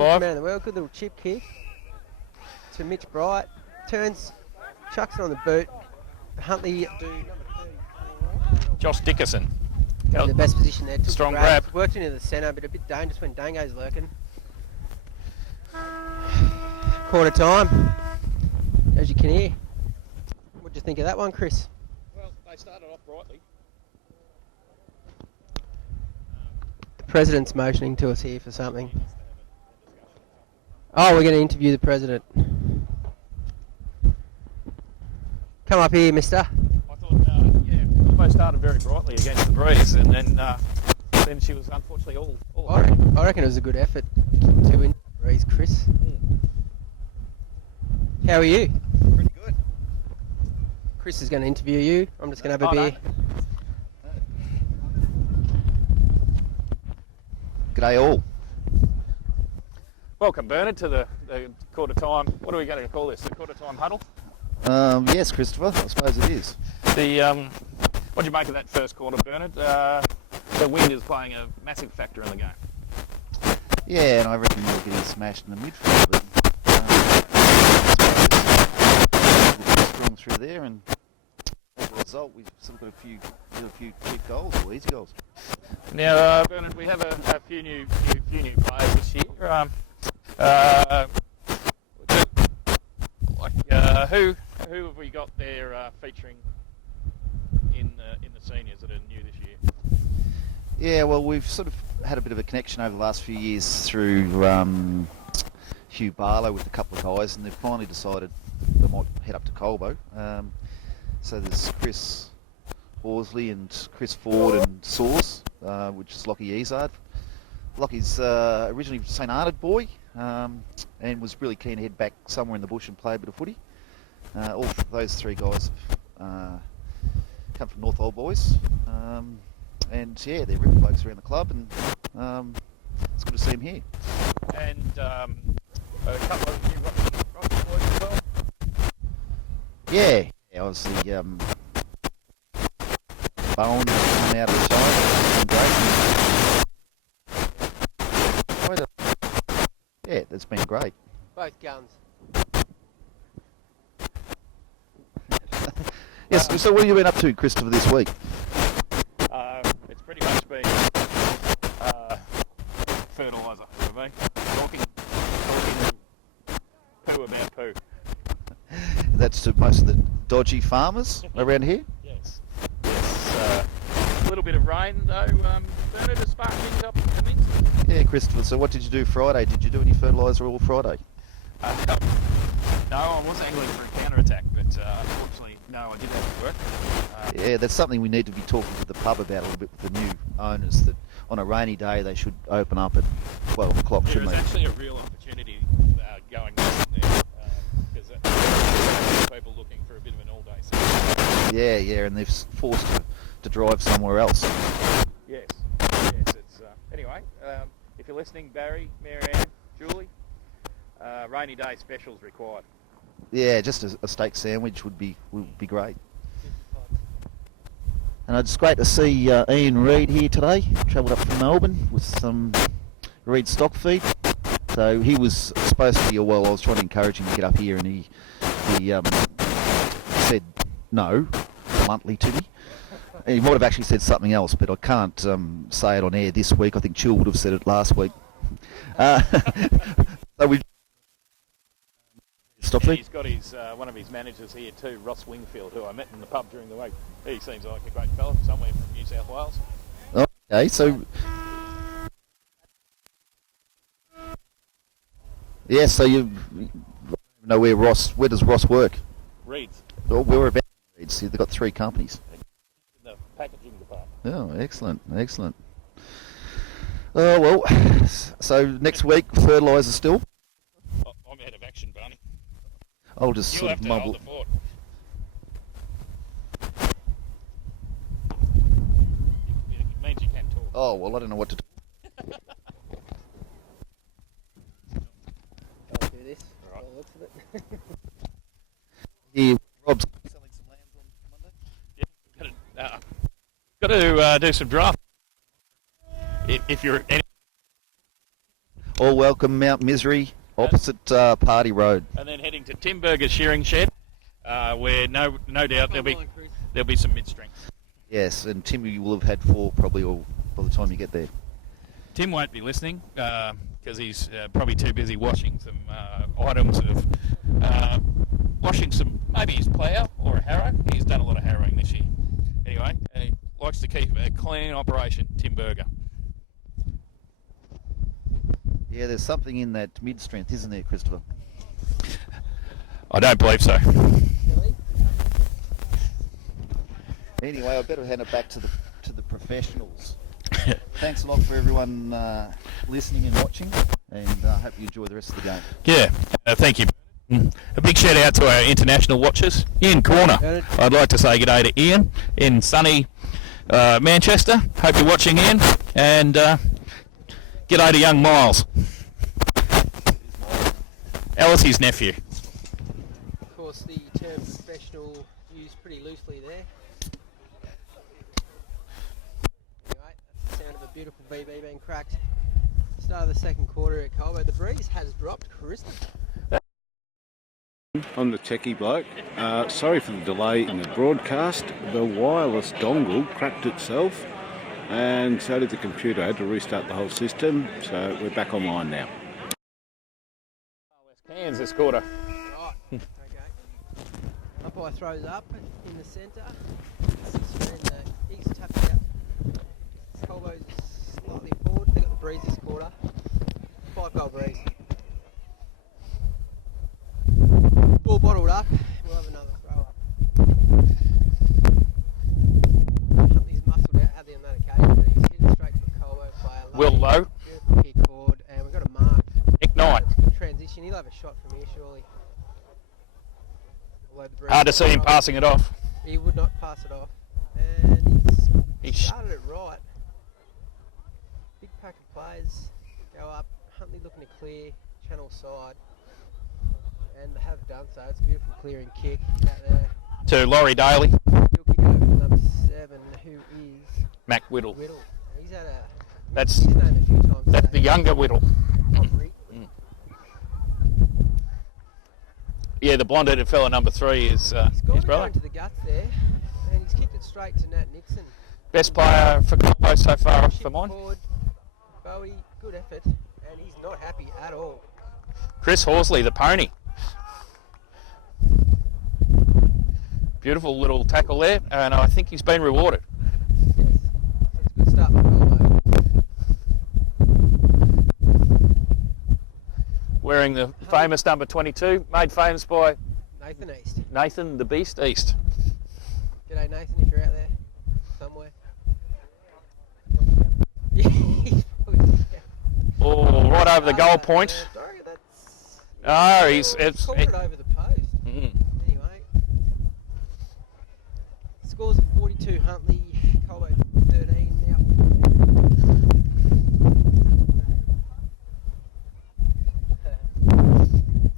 Man of the world, good little chip kick to Mitch Bright. Turns, chucks it on the boot. Huntley do number 34. Josh Dickerson. In the best position there. Took Strong the grab. Worked into the centre, but a bit dangerous when Dango's lurking. Quarter time, as you can hear. What do you think of that one, Chris? Well, they started off brightly. The President's motioning to us here for something. Oh, we're going to interview the President. Come up here, mister. I thought, Colbo started very brightly against the breeze, and then she was unfortunately all I reckon it was a good effort to in breeze, Chris. How are you? Pretty good. Chris is going to interview you. I'm just going to have a beer. G'day all. Welcome, Bernard, to the quarter time. What are we going to call this? The quarter time huddle? Yes, Christopher, I suppose it is. What do you make of that first quarter, Bernard? The wind is playing a massive factor in the game. Yeah, and I reckon we're getting smashed in the midfield, but strong through there, and as a result, we've still got a few cheap goals or easy goals. Now, Bernard, we have a few new players this year. Who have we got there featuring in the seniors that are new this year? Yeah, well, we've sort of had a bit of a connection over the last few years through Hugh Barlow with a couple of guys, and they've finally decided they might head up to Colbo. So there's Chris Horsley and Chris Ford and Soars, which is Lockie Izard. Lockie's originally St Arnold boy, and was really keen to head back somewhere in the bush and play a bit of footy. All those three guys have come from North Old Boys, and yeah, they're ripper blokes around the club, and it's good to see them here. And a couple of new Rocky boys as well. Yeah, obviously Bowen coming out of the side, great. Yeah, that's been great. Both guns. Yes, so what have you been up to, Christopher, this week? It's pretty much been fertiliser for me. Talking poo about poo. That's to most of the dodgy farmers around here? Yes. A little bit of rain though, Bernard, to spark things up immensely. Yeah, Christopher, so what did you do Friday? Did you do any fertiliser all Friday? No, I was angling for a counter-attack, but unfortunately, no, I didn't have to work. Yeah, that's something we need to be talking to the pub about a little bit with the new owners, that on a rainy day they should open up at 12 o'clock, shouldn't they? There's actually a real opportunity going on there, because there's people looking for a bit of an all-day session. Yeah, and they're forced to drive somewhere else. Yes, it's... anyway, if you're listening, Barry, Marianne, Julie, rainy day specials required. Yeah, just a steak sandwich would be great. And it's great to see Ian Reid here today. Travelled up from Melbourne with some Reid stock feed. So he was supposed to be, I was trying to encourage him to get up here, and he said no bluntly to me. And he might have actually said something else, but I can't say it on air this week. I think Chill would have said it last week. So we. Yeah, he's got his one of his managers here too, Ross Wingfield, who I met in the pub during the week. He seems like a great fella, somewhere from New South Wales. Okay, so yeah, so you know where does Ross work? Reeds. Oh, where about Reeds? They've got 3 companies. In the packaging department. Oh, excellent. Oh well, so next week fertiliser still. I'm out of action, Barney. I'll just You sort have of to mumble. hold the fort. It means you can talk. Oh well, I don't know what to do. I'll do this. Right. By the looks of it. Here, Rob's selling some lambs on Monday. Yeah, got to do some draft. If you're All welcome Mount Misery, opposite Party Road. And then heading to Tim Berger's shearing shed, where no doubt there'll be some mid-strength. Yes, and Tim, you will have had 4 probably all by the time you get there. Tim won't be listening because he's probably too busy washing some items of washing some, maybe his plough or a harrow. He's done a lot of harrowing this year. Anyway, he likes to keep a clean operation, Tim Berger. Yeah, there's something in that mid-strength, isn't there, Christopher? I don't believe so. Anyway, I better hand it back to the professionals. Thanks a lot for everyone listening and watching, and I hope you enjoy the rest of the game. Yeah, thank you. A big shout out to our international watchers. Ian Corner, I'd like to say g'day to Ian in sunny Manchester. Hope you're watching, Ian. And g'day to young Miles. Alice's nephew. Of course, the term professional used pretty loosely there. Anyway, that's the sound of a beautiful VB being cracked. Start of the second quarter at Colbo. The breeze has dropped, Christopher. I'm the techie bloke. Sorry for the delay in the broadcast. The wireless dongle cracked itself, and so did the computer. I had to restart the whole system, so we're back online now. Less cans this quarter. Right, okay. Umpire throws up in the centre. The Eagles tap it out. Colbo's slightly forward. They got the breeze this quarter. 5-goal breeze. Ball bottled up. We'll have another throw up. Huntley's muscled out heavily on that occasion, but he's hit it straight to the Colbo player. Will Lowe. Beautiful kick forward, and we've got a mark. Ignite. Transition. He'll have a shot from here, surely. Hard to see him passing it off. He would not pass it off, and he's started it right. Big pack of players go up. Huntley looking to clear channel side, and they have done so. It's a beautiful clearing kick out there. To Laurie Daly. He'll kick it over to number 7, who is Mac Whittle. He's had a That's his name a few times. that's today. the younger Whittle. Yeah, the blonde-headed fella number 3 is He's gone his brother. into the guts there, and he's kicked it straight to Nat Nixon. Best player for Colbo so far for mine. Forward, Bowie, good effort, and he's not happy at all. Chris Horsley, the pony. Beautiful little tackle there, and I think he's been rewarded. Yes, that's a good start for Colbo. Wearing the famous number 22, made famous by Nathan East. Nathan the Beast East. G'day Nathan, if you're out there somewhere. Oh, right over the goal point. Sorry, that's... Oh, it's called it over the post. Anyway. Scores of 42, Huntley, Colbo 13 now.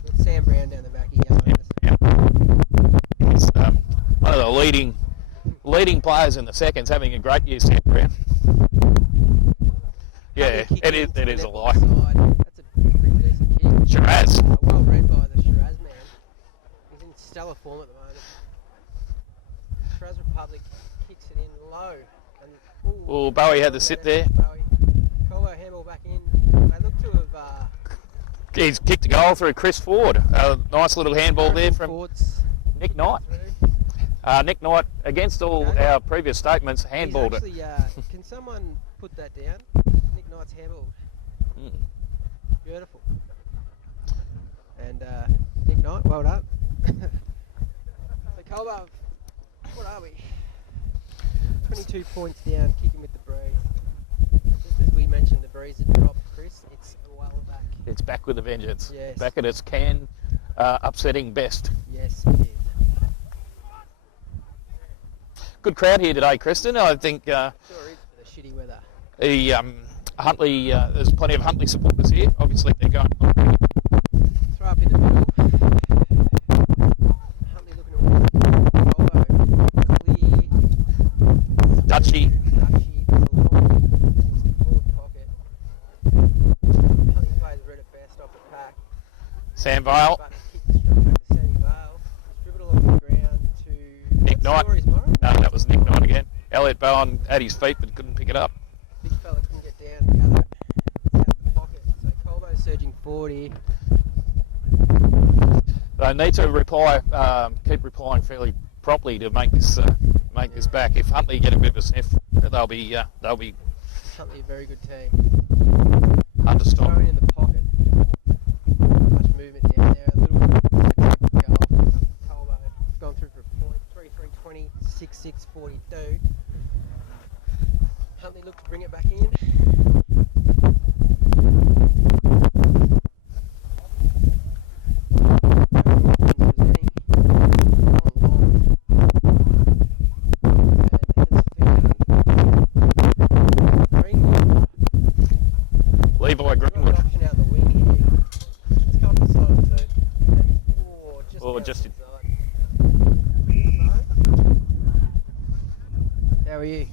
With Sam Brown down the back here. He's one of the leading players in the seconds, having a great year, Sam Brown. Yeah, it is a lie. That's a pretty decent kick. Shiraz. Well read by the Shiraz man. He's in stellar form at the moment. Shiraz Republic kicks it in low. And, Well, Bowie had to sit there. Colbo handball back in. They look to have... He's kicked a goal through Chris Ford. A nice little handball there from Fords Nick Knight. Nick Knight, against all our previous statements, handballed it. Actually, can someone put that down? Nick Knight's handballed. Beautiful. And Nick Knight, well done. So Colbo, what are we? 22 points down, kicking with the breeze. Just as we mentioned, the breeze had dropped, Chris. It's well back. It's back with a vengeance. Yes. Back at its upsetting best. Yes, it is. Good crowd here today, Kristen. I think Sure is for the shitty weather. the Huntley. There's plenty of Huntley supporters here. Obviously, they're going. Throw up in the middle. Huntley looking to win. Colbo, clear. Dutchy. Dutchy, long forward pocket. Huntley plays Sam Vale. But kicked straight back to Sammy Vale. Dribbled along the ground to Nick Knight. Stories, Morrow. No, that was Nick Knight again. Elliot Bowen had his feet but couldn't pick it up. Big fella couldn't get down the other out of the pocket. So Colbo surging forward here. They need to keep replying fairly properly to make this back. If Huntley get a bit of a sniff, they'll be Huntley a very good team. understopped. Throwing in the pocket. Much movement down there. A little goal from Colbo. Gone through for a point. 3-3-20, 6-6-42. Huntley looked to bring it back in. Levi Greenwood. Option out the wing here. It's come to the side of the third. Or just inside. How are you?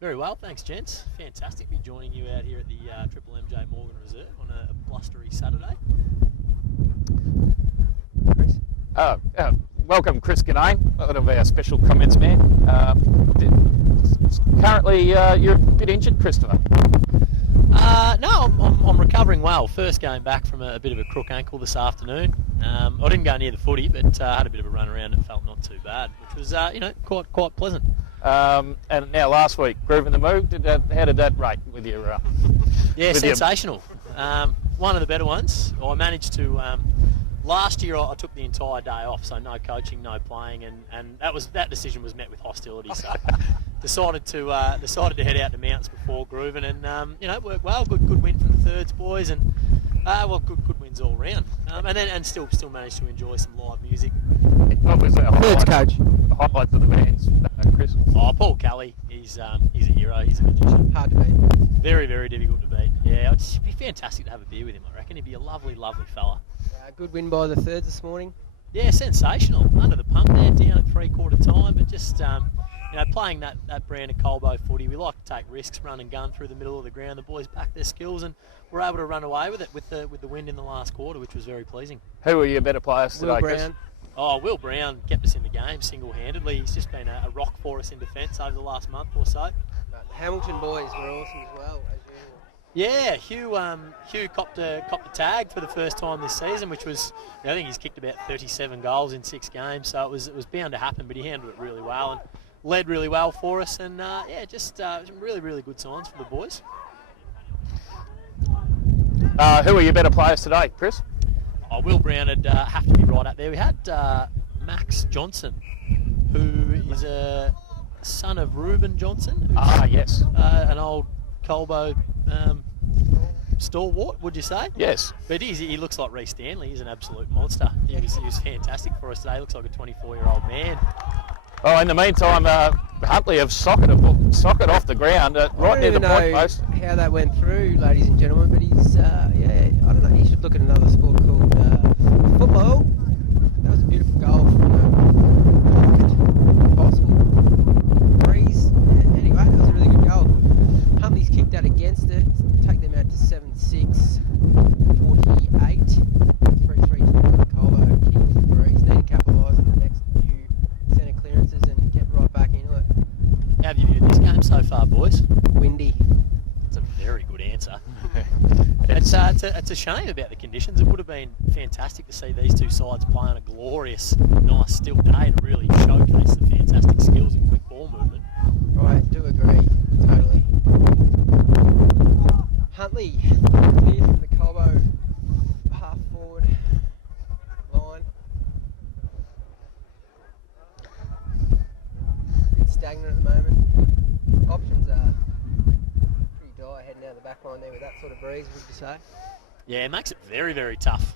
Very well, thanks, gents. Fantastic to be joining you out here at the Triple MJ Morgan Reserve on a blustery Saturday. Chris? Welcome, Chris Ganane, one of our special comments man. Currently, you're a bit injured, Christopher. No, I'm recovering well. First game back from a bit of a crook ankle this afternoon. I didn't go near the footy, but had a bit of a run around and felt not too bad, which was quite pleasant. And now last week, Groove in the Move, how did that rate with your... Yeah, with sensational. One of the better ones. I managed to... last year I took the entire day off, so no coaching, no playing, and that decision was met with hostility. So decided to head out to Mounts before grooving, and it worked well. Good win from the thirds boys, and good wins all round. And still managed to enjoy some live music. What was that Thirds coach. The highlights of the bands, Chris? Oh, Paul Kelly, he's a hero. He's a magician. Hard to beat. Very, very difficult to beat. Yeah, it'd be fantastic to have a beer with him. I reckon he'd be a lovely, lovely fella. Good win by the thirds this morning. Yeah, sensational. Under the pump there, down at three-quarter time, but just playing that brand of Colbo footy, we like to take risks, run and gun through the middle of the ground. The boys backed their skills and were able to run away with it with the wind in the last quarter, which was very pleasing. Who were your better players today, Will Chris? Brown. Oh, Will Brown kept us in the game single-handedly. He's just been a rock for us in defence over the last month or so. But the Hamilton boys were awesome as well, as usual. Yeah, Hugh copped a tag for the first time this season, which was, I think he's kicked about 37 goals in 6 games, so it was bound to happen, but he handled it really well and led really well for us, and some really, really good signs for the boys. Who were your better players today, Chris? Oh, Will Brown would have to be right up there. We had Max Johnson, who is a son of Reuben Johnson. Yes. An old Colbo stalwart, would you say? Yes. But he looks like Reece Stanley. He's an absolute monster. He was fantastic for us today. He looks like a 24-year-old man. Oh, in the meantime, Huntley have socket off the ground right near the point post. How that went through, ladies and gentlemen, but he's I don't know. He should look at another sport called football. That was a beautiful goal from possible breeze. Anyway, that was a really good goal. Huntley's kicked that against it, take them out to 7-6, 48, 3-3 to Colbo, kicking the breeze. Need to capitalise on the next few centre clearances and get right back into it. How have you viewed this game so far, boys? Windy. That's a very good answer. It's a shame about the conditions. It would have been fantastic to see these two sides play on a glorious, nice, still day to really showcase the fantastic skills and quick ball movement. Right, do agree, totally. Huntley, clear from the Colbo half forward line. It's stagnant at the moment. Options are pretty dire heading out the back line there with that sort of breeze, would you say? Yeah, it makes it very, very tough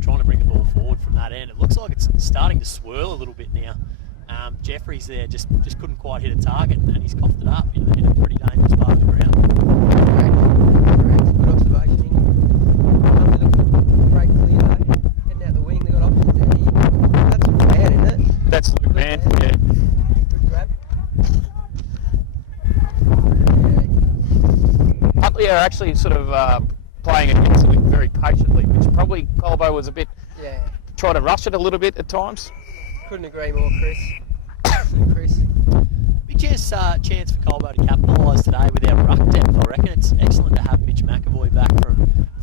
trying to bring the ball forward from that end. It looks like it's starting to swirl a little bit now. Jeffrey's there just couldn't quite hit a target, and he's coughed it up in a pretty dangerous part of the ground. Correct. Good observation. Huntley looked great clear though. Heading out the wing, they got options there. That's bad, isn't it? That's Luke Mann. Yeah. Good grab. Huntley are actually sort of playing against it very patiently, which probably Colbo was a bit Yeah, try to rush it a little bit at times. couldn't agree more, Chris. Chris. Big chance for Colbo to capitalise today with our ruck depth. I reckon it's excellent to have Mitch McAvoy back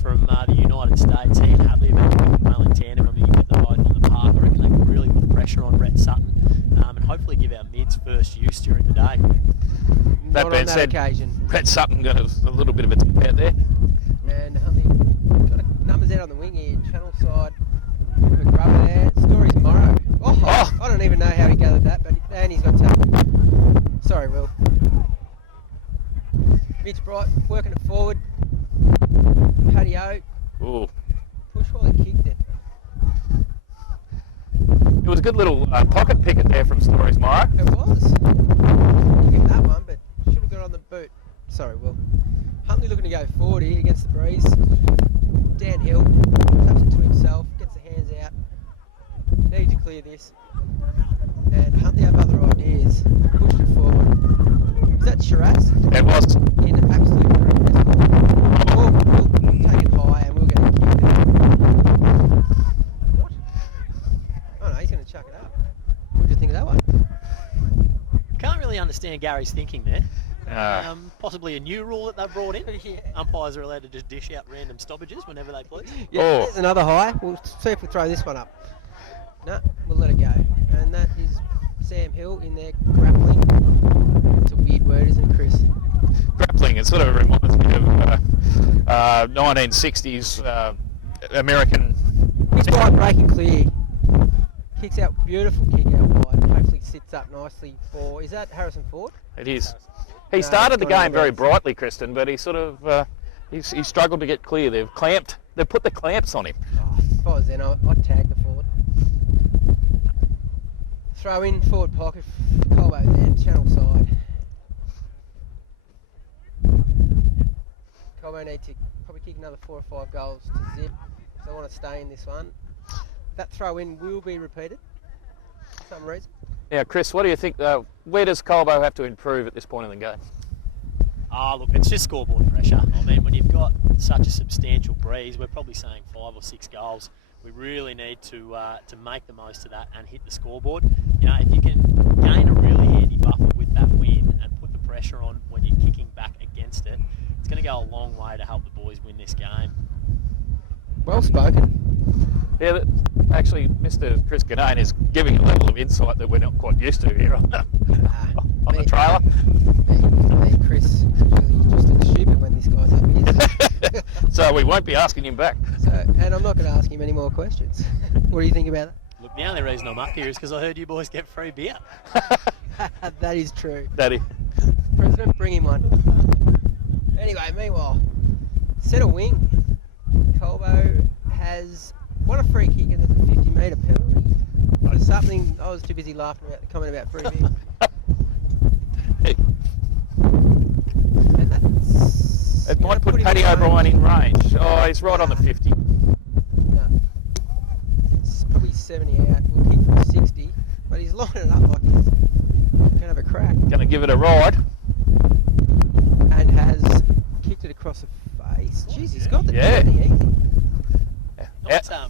from the United States. He and Hadley have been working well in tandem. I mean, you get them both on the park. I reckon they can really put pressure on Rhett Sutton and hopefully give our mids first use during the day. That Not being on that said, occasion. Rhett Sutton got a little bit of a tip out there. And Huntley got numbers out on the wing here. Channel side. Bit of a grubber there. Story's Morrow. Oh, I don't even know how he gathered that, and he's got taken. Sorry, Will. Mitch Bright working it forward. Patio. Ooh. Push while he kicked it. It was a good little pocket picket there from Stories Morrow. It was. Give him that one, but should have got on the boot. Sorry, Will. Huntley looking to go forward here against the breeze. Downhill. Taps it to himself. Gets the hands out. Need to clear this. And Huntley have other ideas. Pushed it forward. Was that Shiraz? It was. In absolute horrendous form. We'll take it high and we'll get it kicked. What? Oh no, he's going to chuck it up. What did you think of that one? Can't really understand Gary's thinking there. Uh, Possibly a new rule that they've brought in. Yeah. Umpires are allowed to just dish out random stoppages whenever they please. Yeah, Oh. there's another high. We'll see if we throw this one up. No, we'll let it go. And that is Sam Hill in there grappling. It's a weird word, isn't it, Chris? grappling, it sort of reminds me of 1960s American. He's wide breaking clear. Kicks out, beautiful kick out wide. Hopefully sits up nicely for, is that Harrison Ford? It is. He No, started the it's not game very Evans. brightly, Kristen, but he sort of he struggled to get clear. They've put the clamps on him. Oh, if I was then, I'd tag the forward. Throw in forward pocket, Colbo then, channel side. Colbo need to probably kick another 4 or 5 goals to zip, so I want to stay in this one. That throw in will be repeated for some reason. Now, Chris, what do you think? Where does Colbo have to improve at this point in the game? Look, it's just scoreboard pressure. I mean, when you've got such a substantial breeze, we're probably saying 5 or 6 goals. We really need to make the most of that and hit the scoreboard. You know, if you can gain a really handy buffer with that win and put the pressure on when you're kicking back against it, it's going to go a long way to help the boys win this game. Well spoken. Yeah, actually, Mr. Chris Ganane is giving a level of insight that we're not quite used to here on the trailer. Me, Chris, really just looks stupid when this guy's up here. So we won't be asking him back. And I'm not going to ask him any more questions. What do you think about Look, the only reason I'm up here is because I heard you boys get free beer. that? That is true. Daddy. President, bring him one. Anyway, meanwhile, set a wing. Colbo has won a free kick and there's a 50-metre penalty. For something, I was too busy laughing about the comment about free beer. And that's... It might put him Paddy in O'Brien range. in range. Oh, he's right on the 50. No. It's probably 70 out. We'll kick from 60. But he's lining it up like he's going to have a crack. Going to give it a ride. And has kicked it across the face. Jeez, he's got the Yeah. dirty easy.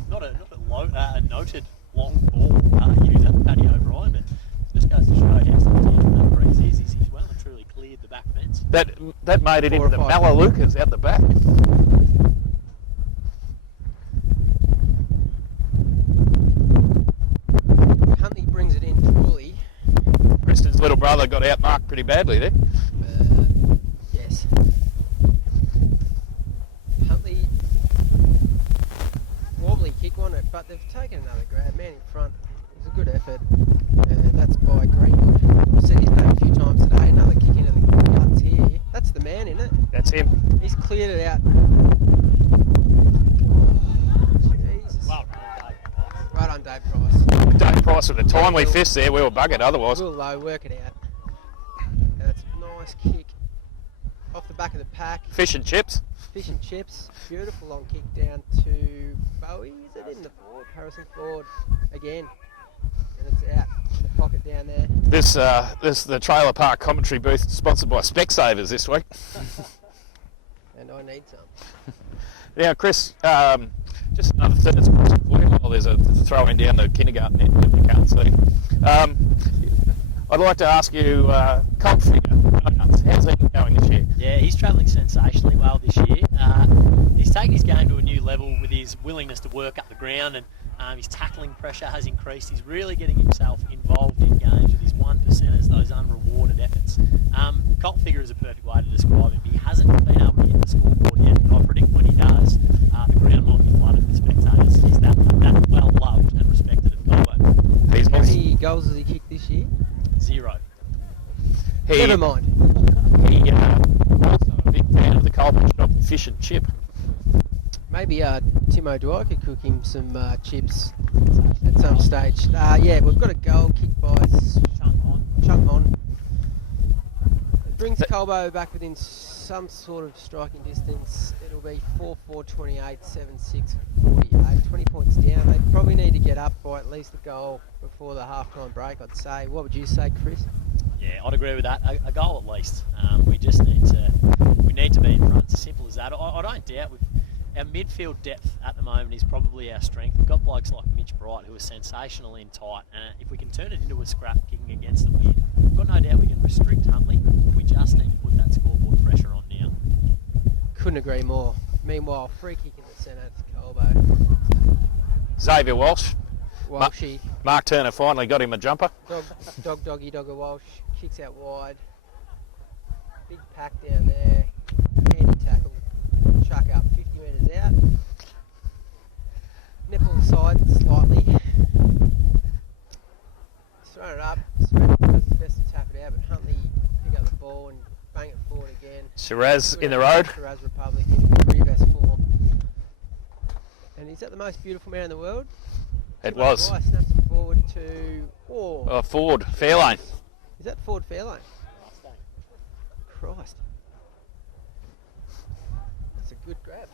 Not a noted long ball used at Paddy O'Brien, but just goes to show how substantial that breeze is. He's well and truly cleared the back fence. That made it 4 into or the 5. Malalukas out the back. Huntley brings it in truly. Preston's little brother got outmarked pretty badly there. Yes. Huntley wobbly kick on it, but they've taken another grab. Man in front. It was a good effort. And that's by Greenwood. I've said his name a few times today. Another kick into the guts here. That's the man, isn't it? That's him. He's cleared it out. Jesus. Well, Right on Dave Price. Dave Price with a timely fist there. We were buggered otherwise. Will Lowe, work it out. And that's a nice kick off the back of the pack. Fish and chips. Fish and chips. Beautiful long kick down to Bowie. Is it in the forward? Harrison Ford again. And it's out in the pocket down there. This the Trailer Park commentary booth sponsored by Specsavers this week. And I need some. Now, Chris, just another sentence for you. Oh, there's a throw-in down the kindergarten net that you can't see. I'd like to ask you, Colt figure, how's he going this year? Yeah, he's travelling sensationally well this year. He's taken his game to a new level with his willingness to work up the ground, and his tackling pressure has increased. He's really getting himself involved in games with his 1%ers, those unrewarded efforts. Colt figure is a perfect way to describe him. He hasn't been able to hit the scoreboard yet, and I predict when he does, the ground might be flooded with spectators. He's that well loved and respected at Colbo. How many goals has he kicked this year? 0. Never mind. He also a big fan of the Colbo shop fish and chip. Maybe Tim O'Dwyer could cook him some chips at some stage. Yeah, we've got a goal kicked by Chunk-on. It brings Colbo back within some sort of striking distance. It'll be 4-4, 28, 7-6, 48. 20 points down. They probably need to get up by at least a goal before the half-time break, I'd say. What would you say, Chris? Yeah, I'd agree with that. A goal at least. We just need to be in front. It's as simple as that. I don't doubt our midfield depth at the moment is probably our strength. We've got blokes like Mitch Bright who are sensational in tight, and if we can turn it into a scrap kicking against the wind, I've got no doubt we can restrict Huntley. We just need to put that scoreboard pressure on now. Couldn't agree more. Meanwhile, free kick in the centre to Colbo. Xavier Walsh. Walshy. Mark Turner finally got him a jumper. Dogger Walsh. Kicks out wide. Big pack down there. Handy tackle. Chuck up 50 metres out. Nipple inside slightly. He's thrown it up. Smith does his best to tap it out, but Huntley pick up the ball and bang it forward again. Shiraz in the road. Shiraz Republic in pretty best form. And is that the most beautiful man in the world? It was. Snaps it forward to Ford, Fairlane. Is that Ford Fairlane? Christ. That's a good grab.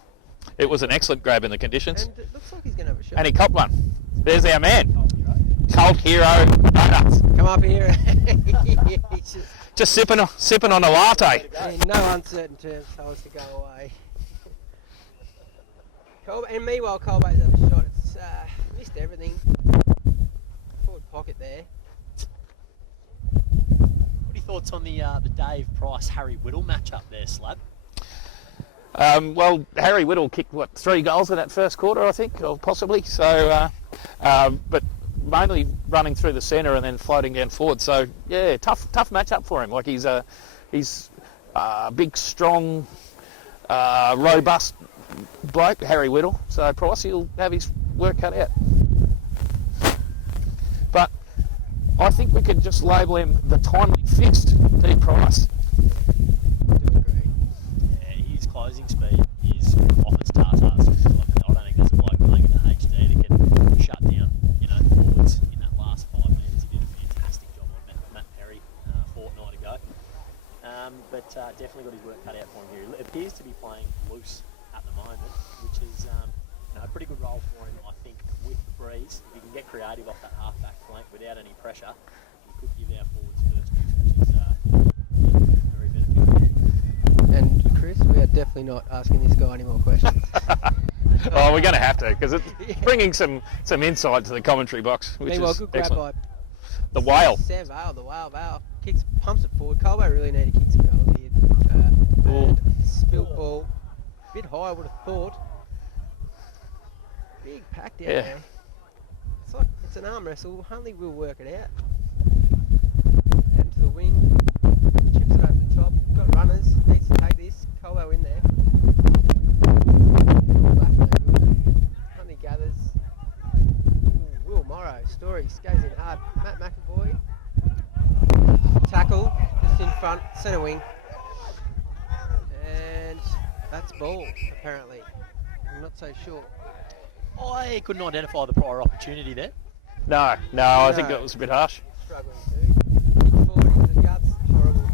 It was an excellent grab in the conditions. And it looks like he's going to have a shot. And he copped one. There's our man. Colt Hero Donuts. Come up here. He's just sipping on a latte. in no uncertain terms told us to go away. And meanwhile, Colbo's had a shot. It's missed everything. Forward pocket there. What are your thoughts on the Dave Price-Harry Whittle matchup there, Slab? Well, Harry Whittle kicked, 3 goals in that first quarter, I think, or possibly. So, but mainly running through the centre and then floating down forward. So, yeah, tough matchup for him. Like he's a big, strong, robust bloke, Harry Whittle. So Price, he'll have his work cut out. But I think we could just label him the timely fixed D Price. His closing speed is off its tartars. I don't think there's a bloke playing in the HD that can shut down, forwards in that last 5 minutes. He did a fantastic job on Matt Perry a fortnight ago. But definitely got his work cut out for him here. He appears to be playing loose at the moment, which is a pretty good role for him, I think, with the breeze. If he can get creative off that half-back flank without any pressure, he could give our forwards first use, which is very beneficial. And Chris, we are definitely not asking this guy any more questions. Oh, we're going to have to, because it's bringing some insight to the commentary box, which Meanwhile, is good grab excellent. by The whale. Sam Vale, the whale. Pumps it forward. Colbo really need to kick some goals here. Spilled ball. Bit high, I would have thought. Big pack down there. It's an arm wrestle. Huntley will work it out. And to the wing. Chips it over the top. Got runners. Needs to take this. Colbo in there. Huntley gathers. Will Morrow. Stories. Goes in hard. Matt McAvoy. Tackle. Just in front. Centre wing. And that's ball, apparently. I'm not so sure. I couldn't identify the prior opportunity there. No, I think that was a bit harsh. Struggling to. Forward into the guts. Horrible.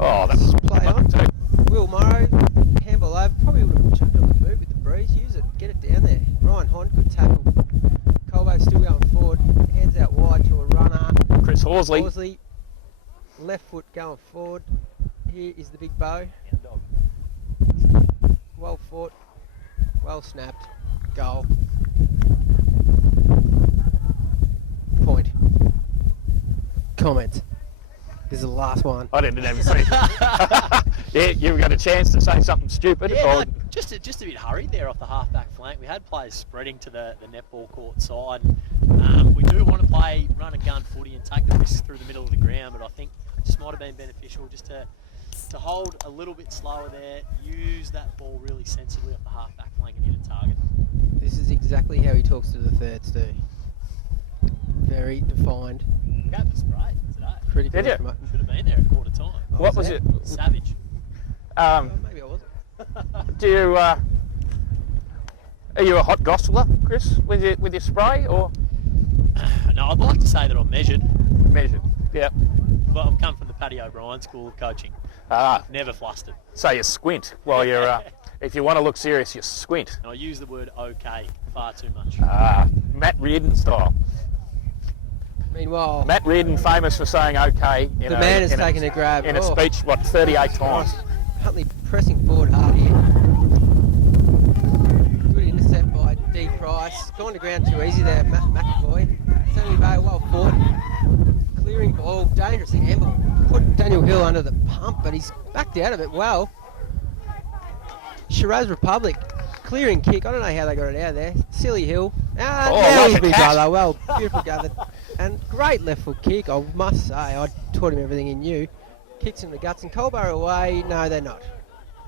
Oh, that was Play on. too. Will Morrow. Handball over. Probably would have chucked it on the boot with the breeze. Use it. Get it down there. Ryan Hond, good tackle. Colbo still going forward. Hands out wide to a runner. Chris Horsley. Left foot going forward. Here is the big bow. Well fought. Well snapped. Goal. Point. Comment. This is the last one. I didn't even see. Yeah, you've got a chance to say something stupid. Yeah, or... no, just a bit hurried there off the half-back flank. We had players spreading to the netball court side. We do want to play run and gun footy and take the risks through the middle of the ground, but I think it just might have been beneficial just to hold a little bit slower there, use that ball really sensibly off the half-back flank and hit a target. This is exactly how he talks to the thirds too. Very defined. We gave the spray today. Pretty Did you? good. Should have been there at quarter time. What was it? Savage. Maybe I wasn't. Do you? Are you a hot gosseler, Chris, with your spray or No, I'd like to say that I'm measured, measured? Yeah. but I've come from the Paddy O'Brien School of Coaching. Never flustered. So you squint while you're. If you want to look serious, you squint. And I use the word okay far too much. Matt Reardon style. Meanwhile, Matt Reardon, famous for saying okay. the man has taken a grab. in a speech, 38 times. Huntley pressing forward hard here. Good intercept by D. Price. Gone to ground too easy there, McAvoy. Sammy Bay well fought. Clearing ball, dangerous gamble. Put Daniel Hill under the pump, but he's backed out of it well. Shiraz Republic, clearing kick. I don't know how they got it out there. Silly Hill. Now like he's a been cat. brother. Well, beautiful gathered. And great left foot kick, I must say. I taught him everything he knew. Kicks him in the guts, and Colbo away. No, they're not.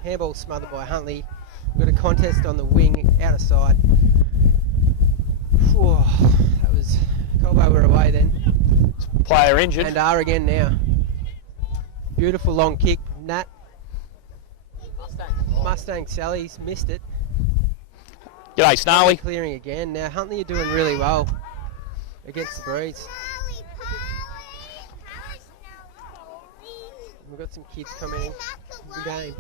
Handball smothered by Huntley. Got a contest on the wing, out of sight. Whew, that was Colbo were away then, Player injured. and are again now. Beautiful long kick, Nat. Mustang Sally's missed it. G'day, Snarly. Clearing again. Now Huntley are doing really well against the Breeze. We've got some kids coming in the game.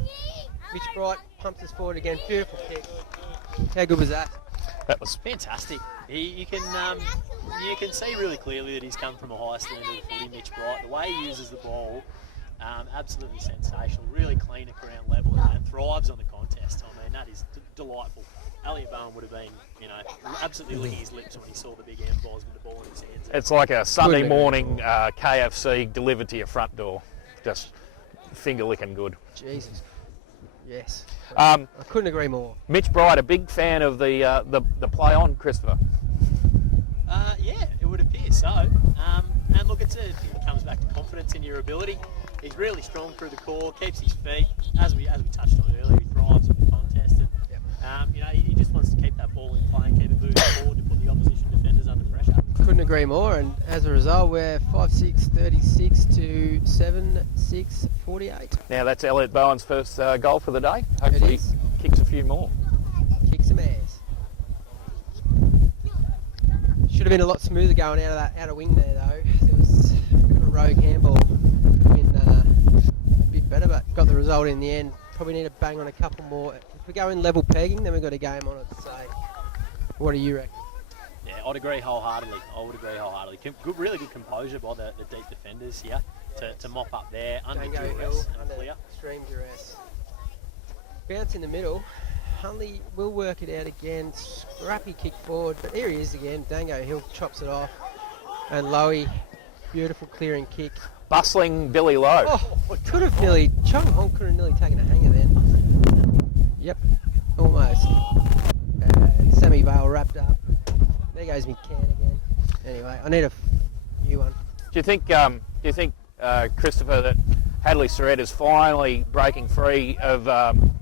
Mitch Bright pumps us forward again. Beautiful kick. How good was that? That was Fantastic. You can see really clearly that he's come from a high standard of footy, Mitch Bright. The way he uses the ball, absolutely sensational. Really clean at ground level and thrives on the contest. I mean, that is delightful. Elliot Bowen would have been, absolutely licking his lips when he saw the big M-balls with the ball in his hands. It's like a Sunday morning KFC delivered to your front door. Just finger licking good. Jesus. Yes. Um, I couldn't agree more. Mitch Bright, a big fan of the play on, Christopher. Yeah, it would appear so. And look, it comes back to confidence in your ability. He's really strong through the core, keeps his feet. As we touched on earlier, he thrives on the contest. And, he just wants to keep that ball in play and keep it moving forward to put the opposition defenders under pressure. Couldn't agree more, and as a result, we're 5-6-36 to 7-6-48. Now that's Elliot Bowen's first goal for the day. Hopefully is. he kicks a few more. Kick some ass. Should have been a lot smoother going out of that outer wing there, though. There was a bit of a rogue handball. Could have been a bit better, but got the result in the end. Probably need to bang on a couple more. If we go in level pegging, then we've got a game on it. So, what do you reckon? Yeah, I'd agree wholeheartedly. Really good composure by the deep defenders here to mop up there under Dango duress Hill and under clear. extreme duress. Bounce in the middle. Huntley will work it out again. Scrappy kick forward, but here he is again. Dango Hill chops it off. And Lowy, beautiful clearing kick. Bustling Billy Lowe. Oh, could have nearly, Chung Hong could have nearly taken a hanger then. Yep, almost. And Sammy Vale wrapped up. There goes me can again. Anyway, I need a new one. Do you think, Christopher, that Hadley Surrett is finally breaking free of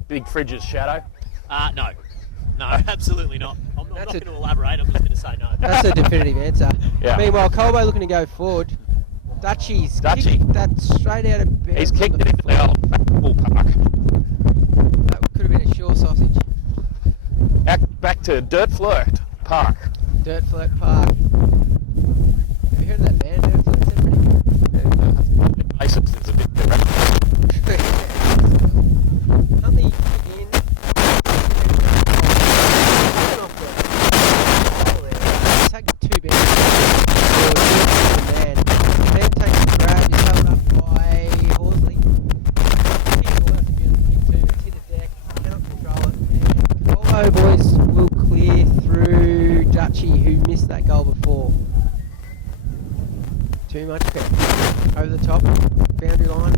Big Fridge's shadow? No, absolutely not. I'm not going to elaborate. I'm just going to say no. That's a definitive answer. Yeah. Meanwhile, Colbo looking to go forward. Dutchie's kicked that straight out of bounds. He's kicked it into the old Bull Park. That could have been a sure sausage. Back to Dirt Flirt Park. Dirt Flirt Park. Have you heard of that band, Dirt Flirt? Is that pretty good? Basics is a bit different. Huntley in. Take two bends. Man. Then takes the grab. He's held up by Horsley. Kick will have to be on the kick too. It's hit the deck. Cannot control it. And Colbo boys will clear to that goal before. Too much pep. Over the top, boundary line.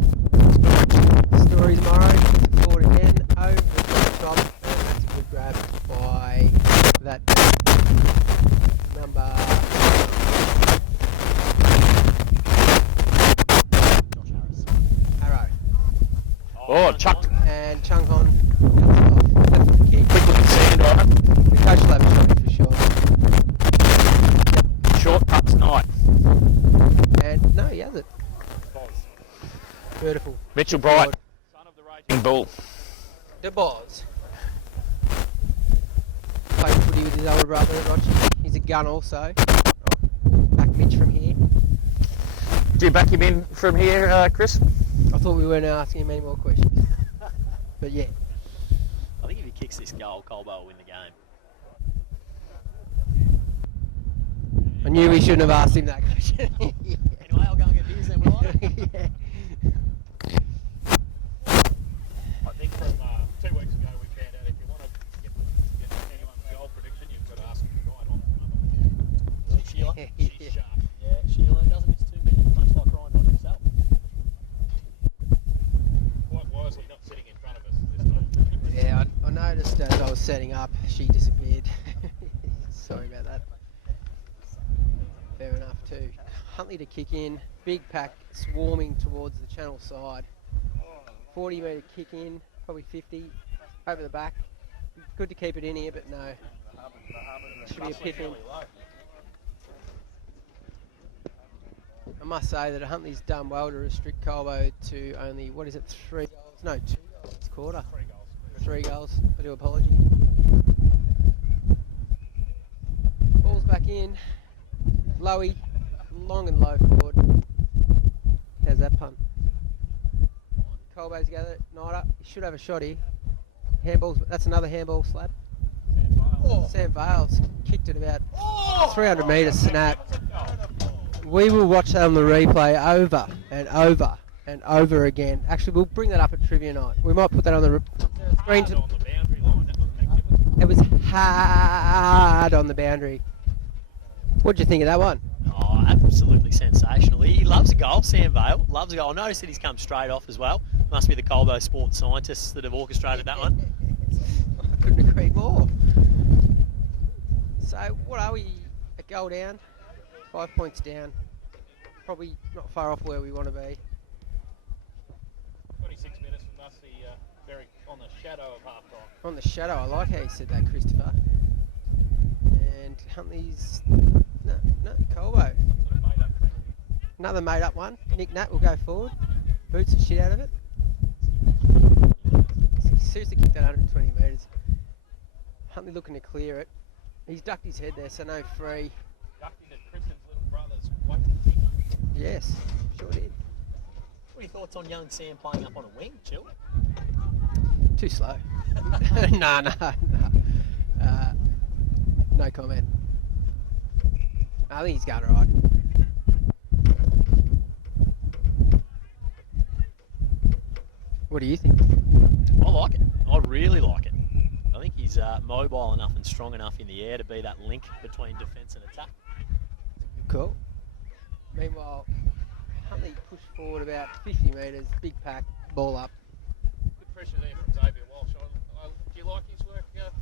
Stories Morrow, puts it forward again, over the top, and that's a good grab by that number. Arrow. Oh, chucked. And Chung Hon cuts it off. That's the kick. Quick looking sand on it. The coach will have a shot for sure. Short putt tonight. And no, he has it. Beautiful. Mitchell Bright, son of the Raging Bull. The Boz. Played footy with his older brother, Rochi. He's a gun also. Oh, back Mitch from here. Do you back him in from here, Chris? I thought we weren't asking him any more questions. But yeah. I think if he kicks this goal, Colbo will win the game. I knew we shouldn't have asked him that question. Anyway, I'll go and get beers then, will I? Yeah. I think from 2 weeks ago we found out if you want to get anyone's goal prediction, you've got to ask him right on the number. Sheila? She's sharp. Yeah, Sheila doesn't miss 2 minutes, much like Ryan on himself. Quite wisely not sitting in front of us this time. Yeah, I noticed as I was setting up, she disappeared. Sorry about that. Fair enough too. Huntley to kick in, big pack swarming towards the channel side. 40 metre kick in, probably 50, over the back. Good to keep it in here, but no. Should be a pick in. I must say that Huntley's done well to restrict Colbo to only, 3 goals? No, 2 goals this quarter. 3 goals. I do apology. Ball's back in. Lowy, long and low forward. How's that pun? Colbo's gathered it. Nida, he should have a shot here. Handballs, that's another handball slap. Sam Vales kicked it about 300 metres snap. We will watch that on the replay over and over and over again. Actually, we'll bring that up at trivia night. We might put that on the screen. On the boundary line, that was magnificent. It was hard on the boundary. What did you think of that one? Oh, absolutely sensational. He loves a goal, Sam Vale. Loves a goal. I noticed that he's come straight off as well. Must be the Colbo sports scientists that have orchestrated that one. I couldn't agree more. So, what are we? A goal down? 5 points down. Probably not far off where we want to be. 26 minutes from us, very on the shadow of half time. On the shadow, I like how you said that, Christopher. And Huntley's... No, Colbo. Sort of made up. Another made up one. Nick Nat will go forward. Boots the shit out of it. Seriously kicked that 120 metres. Huntley looking to clear it. He's ducked his head there, so no free. Ducked into Kristen's little brother's waiting finger. Yes, sure did. What are your thoughts on young Sam playing up on a wing, Chill? Too slow. No. No comment. I think he's going right. What do you think? I like it. I really like it. I think he's mobile enough and strong enough in the air to be that link between defence and attack. Cool. Meanwhile, Huntley pushed forward about 50 metres, big pack, ball up. Good pressure there from Xavier Walsh. Do you like his work, Chris?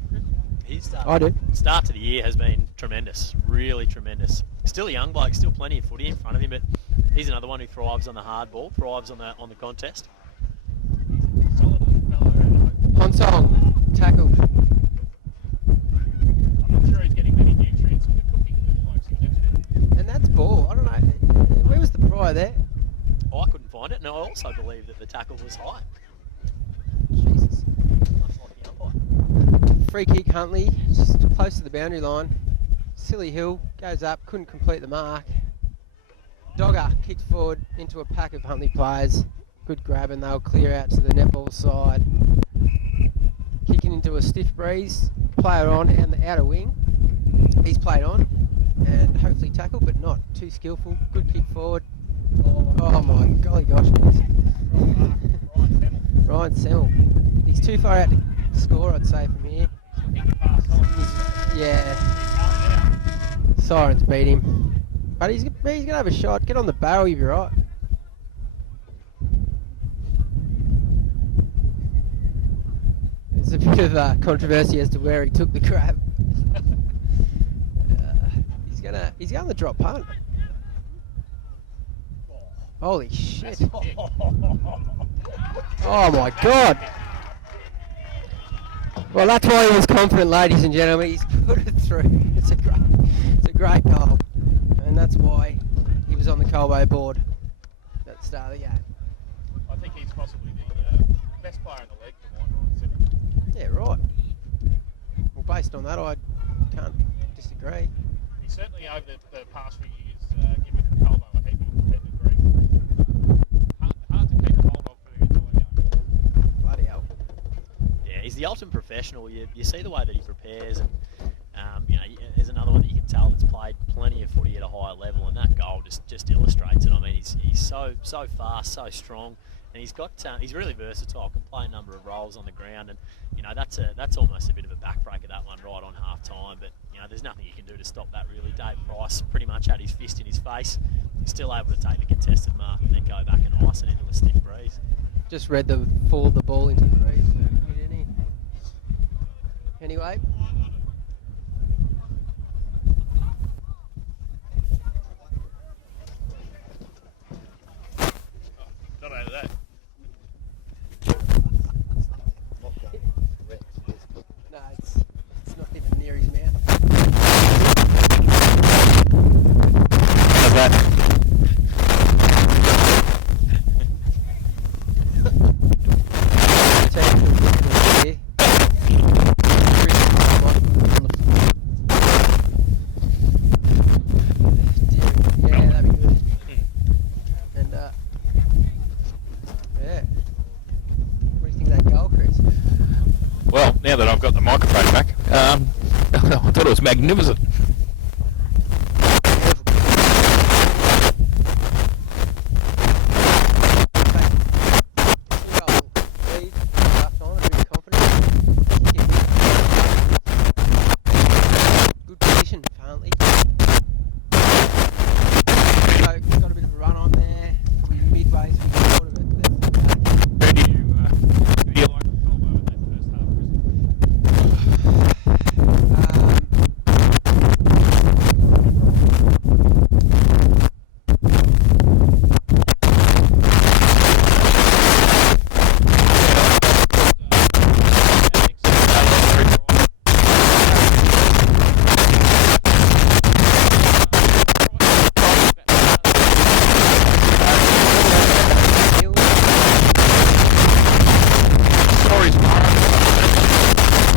His I do. start to the year has been tremendous, really tremendous. Still a young bloke, still plenty of footy in front of him, but he's another one who thrives on the hard ball, thrives on the contest. Solid fellow. Honsong, tackled. I'm not sure he's getting many nutrients from the cooking with the blokes next to him. And that's ball. I don't know. Where was the pry there? I couldn't find it, and I also believe that the tackle was high. Jesus. Much like the umpire. Free kick, Huntley, just close to the boundary line. Silly Hill goes up, couldn't complete the mark. Dogger kicked forward into a pack of Huntley players. Good grab, and they'll clear out to the netball side. Kicking into a stiff breeze. Player on and the outer wing. He's played on and hopefully tackled, but not too skillful. Good kick forward. Oh my golly gosh. Ryan Semmel. He's too far out to score, I'd say, from here. Yeah. Sirens beat him. But he's going to have a shot. Get on the barrel, you'll be right. There's a bit of controversy as to where he took the grab. He's going to drop punt. Holy shit. Oh my god. Well, that's why he was confident, ladies and gentlemen. He's put it through. It's a great goal. And that's why he was on the Colbo board at the start of the game. I think he's possibly the best player in the league for mine, right? Yeah, right. Well, based on that, I can't disagree. He's certainly over the past few years given Colbo a heap of grief. Hard to keep a hold of for the entire game. Bloody hell. Yeah, he's the ultimate professional. You see the way that he prepares, and there's another one that you can tell that's played plenty of footy at a higher level, and that goal just illustrates it. I mean, he's so fast, so strong, and he's really versatile. Can play a number of roles on the ground, and that's almost a bit of a backbreaker, that one right on half time. But there's nothing you can do to stop that really. Dave Price pretty much had his fist in his face, still able to take the contested mark and then go back and ice it into a stiff breeze. Just read the fall of the ball into the breeze. Didn't he? Anyway. Not out of that. No, it's not even near his mouth. How's that? Yeah, that'd be good. And yeah. What do you think of that goal, Chris? Well, now that I've got the microphone back, I thought it was magnificent. Good position, apparently. So, got a bit of a run on there. Probably midway through the quarter, but Who do you like Colbo in that first half, Sorry,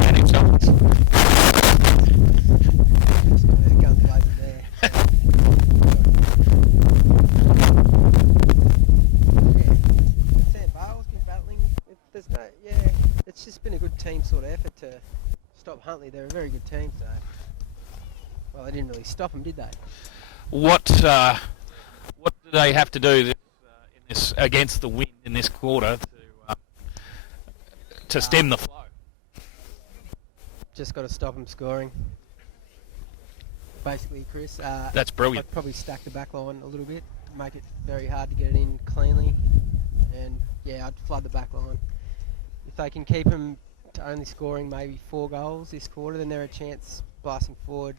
and himself. guns blazing there. Sam Bale's been battling. It's just been a good team sort of effort to stop Huntley. They're a very good team, so. Well, they didn't really stop him, did they? What do they have to do in this against the wind in this quarter to stem the flow? Just got to stop him scoring. Basically, Chris. That's brilliant. I'd probably stack the back line a little bit, make it very hard to get it in cleanly, and yeah, I'd flood the back line. If they can keep him to only scoring maybe 4 goals this quarter, then they're a chance blasting forward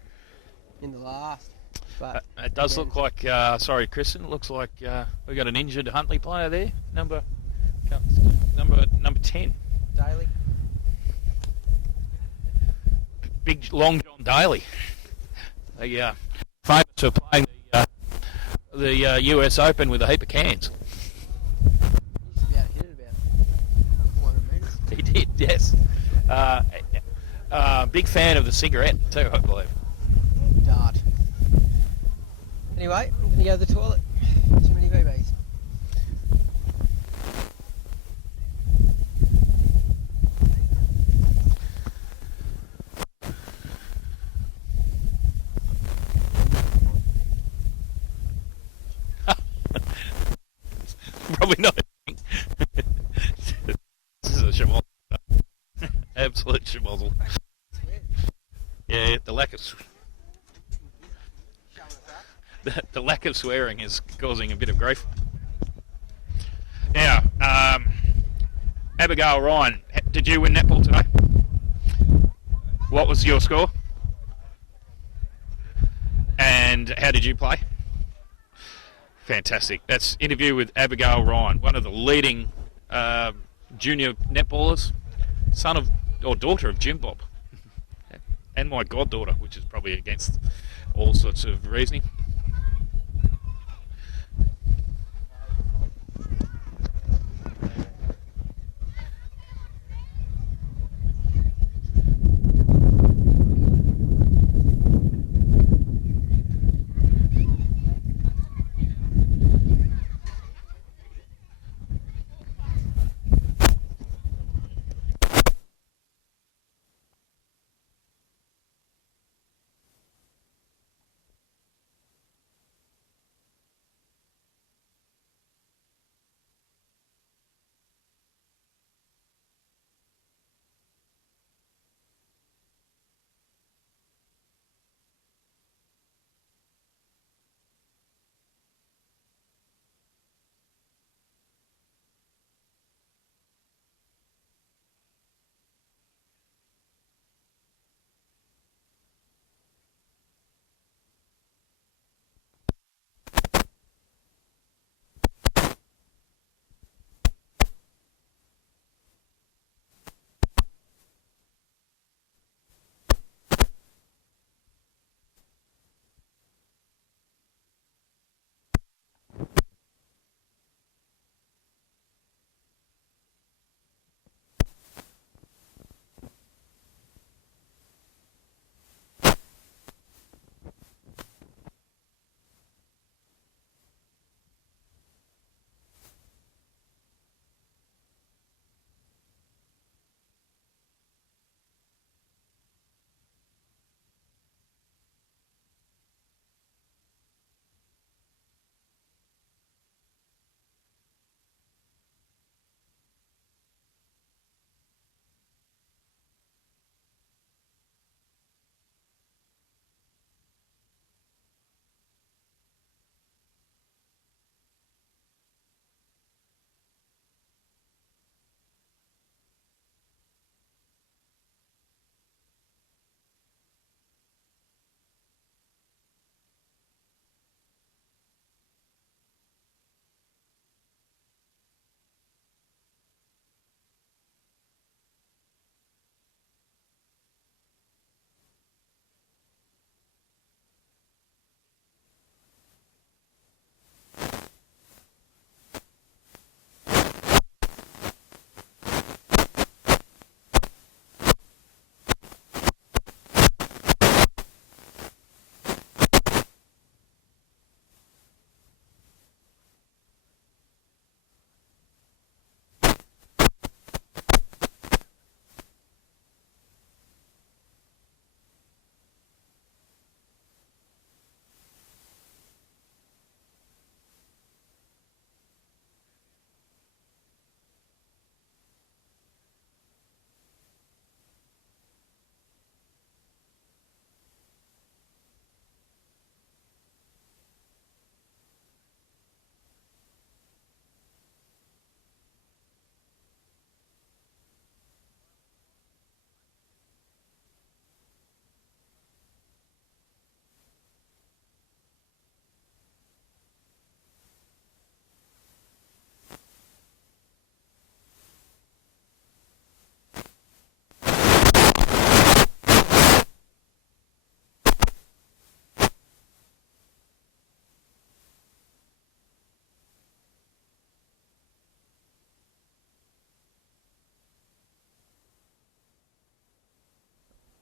in the last. But It does look like, sorry, Kristen, it looks like we've got an injured Huntley player there, number 10. Daly. Big Long John Daly. The famous for playing the US Open with a heap of cans. He used to be able to hit it about 400 metres. He did, yes. Big fan of the cigarette too, I believe. Dart. Anyway, I'm going to go to the toilet. Too many BBs. Probably not. This is a schmozzle. Absolute schmozzle. Yeah, the lack of... the lack of swearing is causing a bit of grief. Now, Abigail Ryan, did you win netball today? What was your score? And how did you play? Fantastic. That's interview with Abigail Ryan, one of the leading junior netballers, son of or daughter of Jim Bob, and my goddaughter, which is probably against all sorts of reasoning.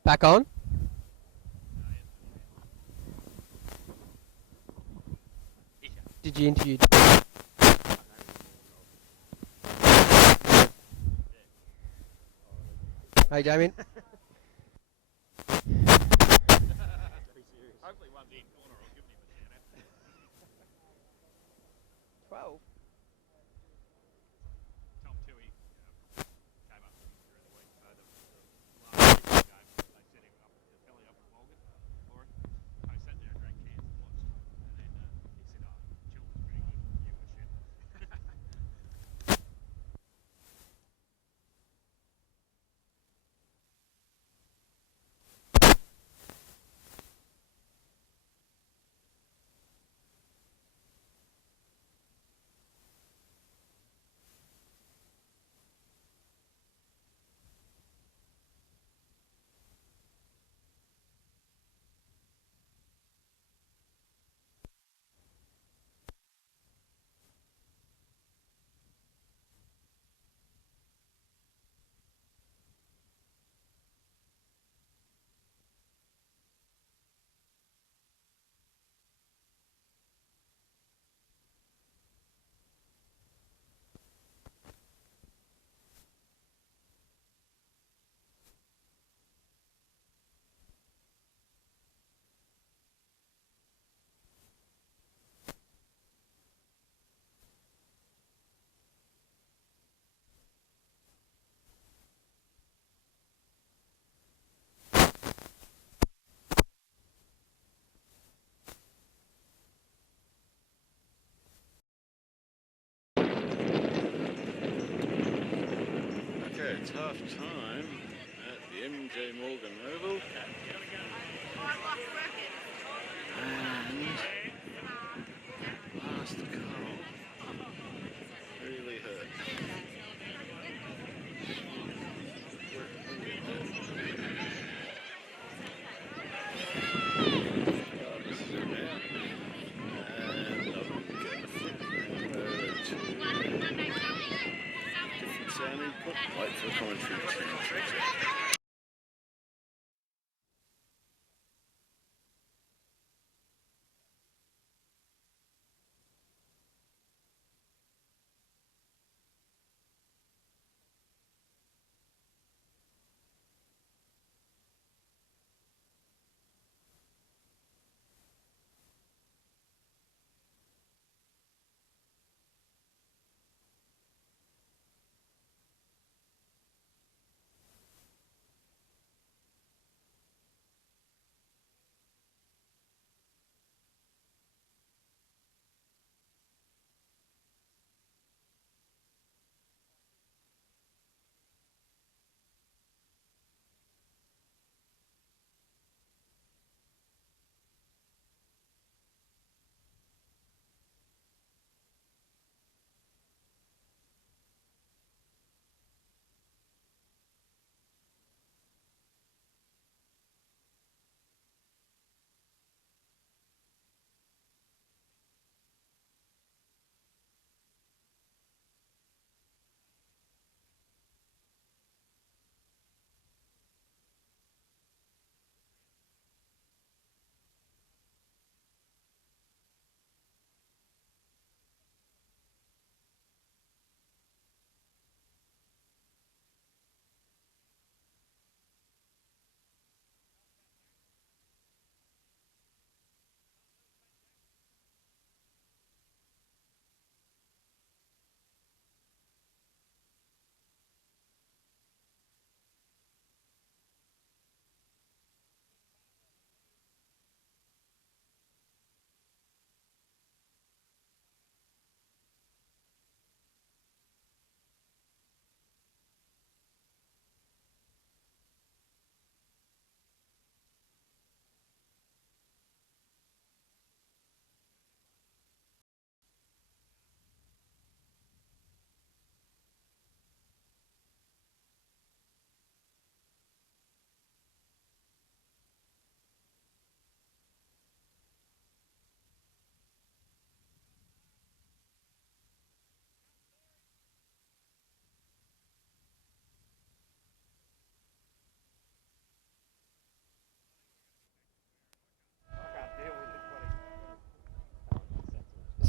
Back on? Did you interview? Hey, Damien. Hopefully one's in corner or giving him a shout out. 12. Tom Tui came up to me during the week. So the last game, they set him up, the felly up in Walgett for it. I sat there and drank cans and watched. And then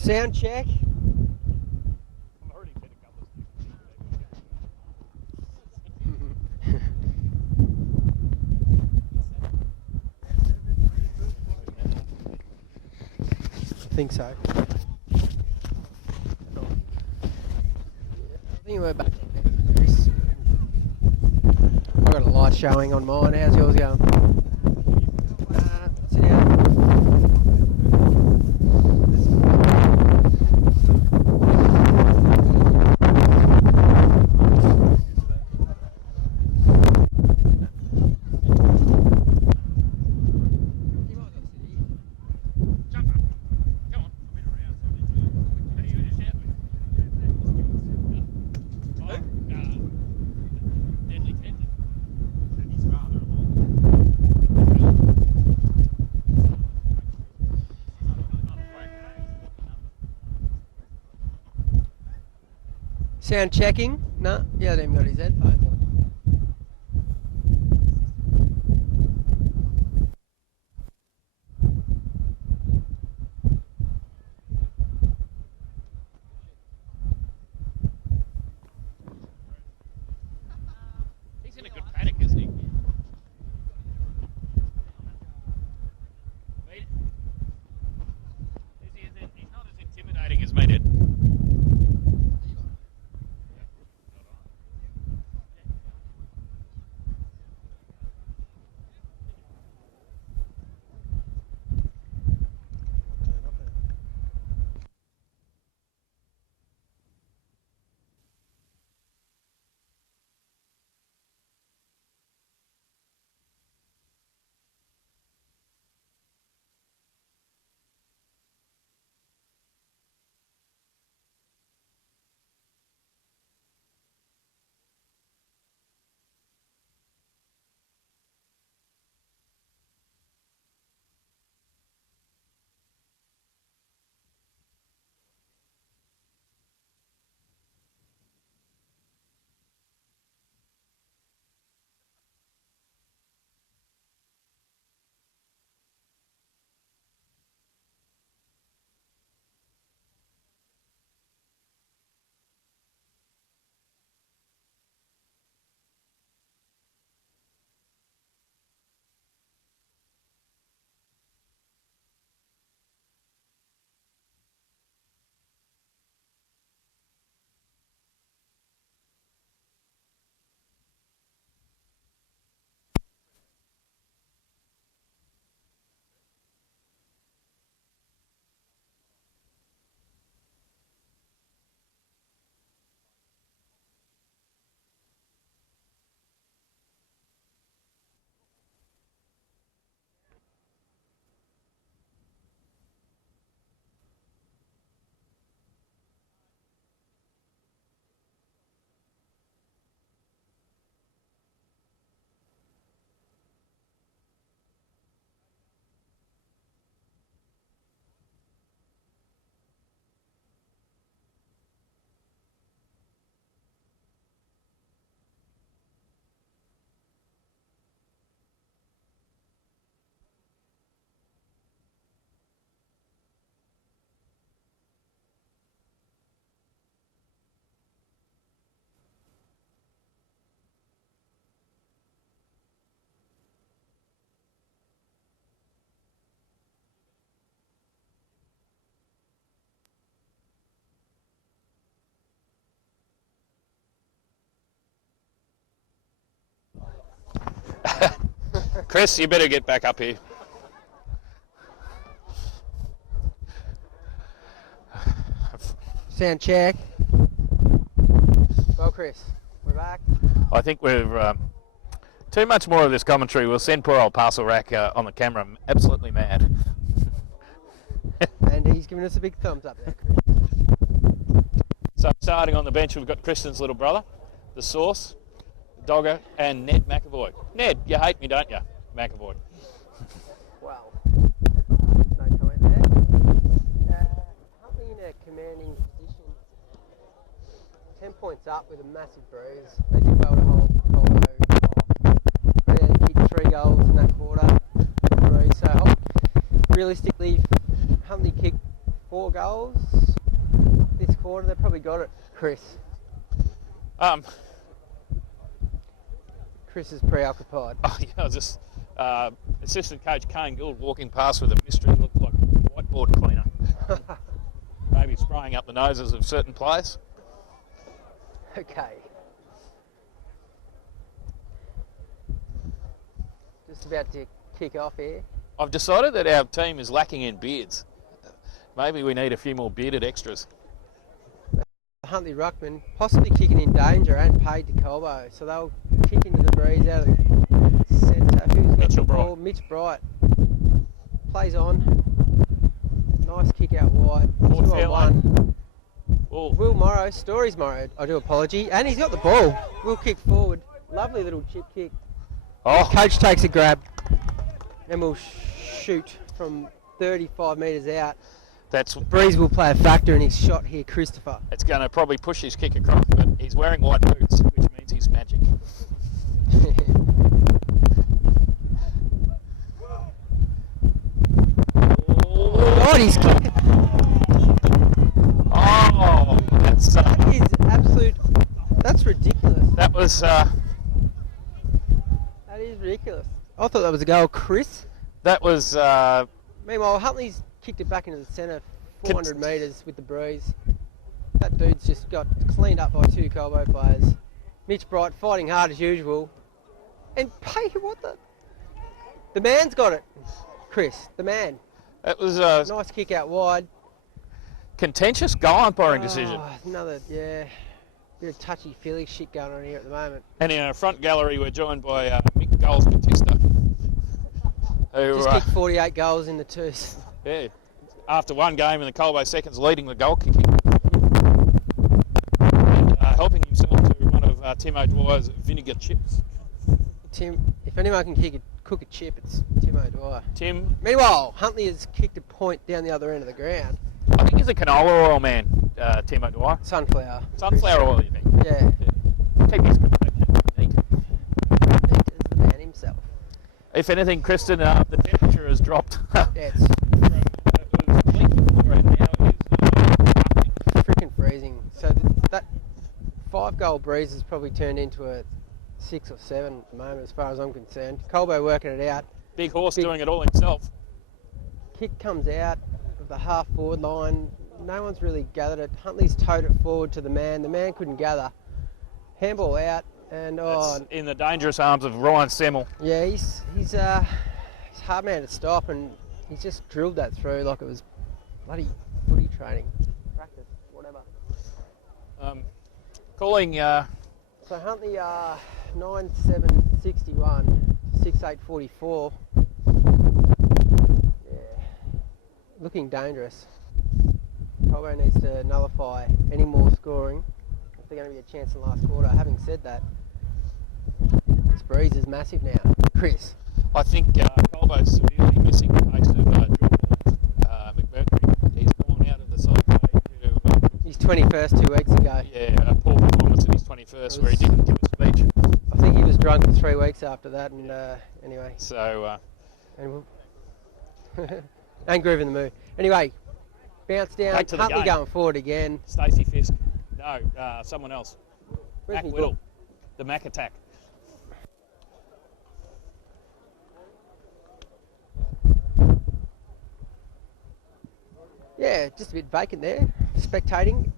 Sound check. I think so. I think we're back. I've got a light showing on mine. How's yours going? Sit down. Sound checking? No, he hasn't even got his headphones on. He's in a good paddock, isn't he? He's not as intimidating as made it. Chris, you better get back up here. Sound check. Well, Chris, we're back. I think we're too much more of this commentary. We'll send poor old Parcel Rack on the camera absolutely mad. And he's giving us a big thumbs up there, Chris. So starting on the bench, we've got Kristen's little brother, the Sauce, Dogger, and Ned McAvoy. Ned, you hate me, don't you, McAvoy? Well, no comment there. Huntley in a commanding position. 10 points up with a massive bruise. They did well to hold Colbo off. They kicked 3 goals in that quarter. So realistically, Huntley kicked 4 goals this quarter. They probably got it, Chris. Chris is preoccupied. Oh, yeah, just assistant coach Kane Gould walking past with a mystery look like a whiteboard cleaner. Maybe spraying up the noses of certain players. Okay. Just about to kick off here. I've decided that our team is lacking in beards. Maybe we need a few more bearded extras. Huntley Ruckman possibly kicking in danger and paid to Colbo, so they'll kick into the breeze out of the centre. Who's got the ball? Mitch Bright plays on. Nice kick out wide. 2-on-1. Will Morrow, Stories Morrow, I do apology, and he's got the ball. Will kick forward. Lovely little chip kick. Oh, Coach takes a grab and will shoot from 35 metres out. that's Breeze will play a factor in his shot here, Christopher. it's going to probably push his kick across, but he's wearing white boots, which means he's magic. God, he's kicking. Oh, That is absolute. That's ridiculous. that was That is ridiculous. I thought that was a goal, Chris. Meanwhile, Huntley's kicked it back into the centre, 400 metres with the breeze. That dude's just got cleaned up by two Colbo players. Mitch Bright fighting hard as usual. And pay what the man's got it, Chris. The man. That was a Nice kick out wide. contentious goal umpiring decision. Another bit of touchy-feely shit going on here at the moment. And in our front gallery, we're joined by Mick Goals Batista, who Just kicked 48 goals in the twos. yeah, after one game in the Colbo seconds, leading the goal kicking, and helping himself to one of Tim O'Dwyer's vinegar chips. Tim, if anyone can cook a chip, it's Tim O'Dwyer. Tim, Meanwhile, Huntley has kicked a point down the other end of the ground. I think he's a canola oil man, Tim O'Dwyer. Sunflower. Sunflower oil, you think? Yeah. Keep his complexion neat. Neat as the man himself. If anything, Kristen, the temperature has dropped. Yeah, it's It was bleak before and now is freaking freezing. So that 5-goal breeze has probably turned into a 6 or 7 at the moment, as far as I'm concerned. Colbo working it out. Big Horse doing it all himself. Kick comes out of the half-forward line. No one's really gathered it. Huntley's towed it forward to the man. The man couldn't gather. Handball out, and It's in the dangerous arms of Ryan Semmel. yeah, he's a hard man to stop, and he's just drilled that through like it was bloody footy training, practice, whatever. Calling So Huntley 9-7-61, 6-8-44. Yeah, looking dangerous. Colbo needs to nullify any more scoring if they're going to be a chance in the last quarter. Having said that, this breeze is massive now. Chris. I think Colbo's severely missing the pace of Jordan McMurtry. He's gone out of the side play to His 21st 2 weeks ago. a poor performance in his 21st where he didn't give a speech. I think he was drunk for 3 weeks after that, and anyway. So And, and groove in the mood. Anyway, bounce down. Back to the Huntley game. going forward again. Stacey Fisk, no, someone else. Where's Mac me Whittle, book? the Mac attack. Yeah, just a bit vacant there. Spectating.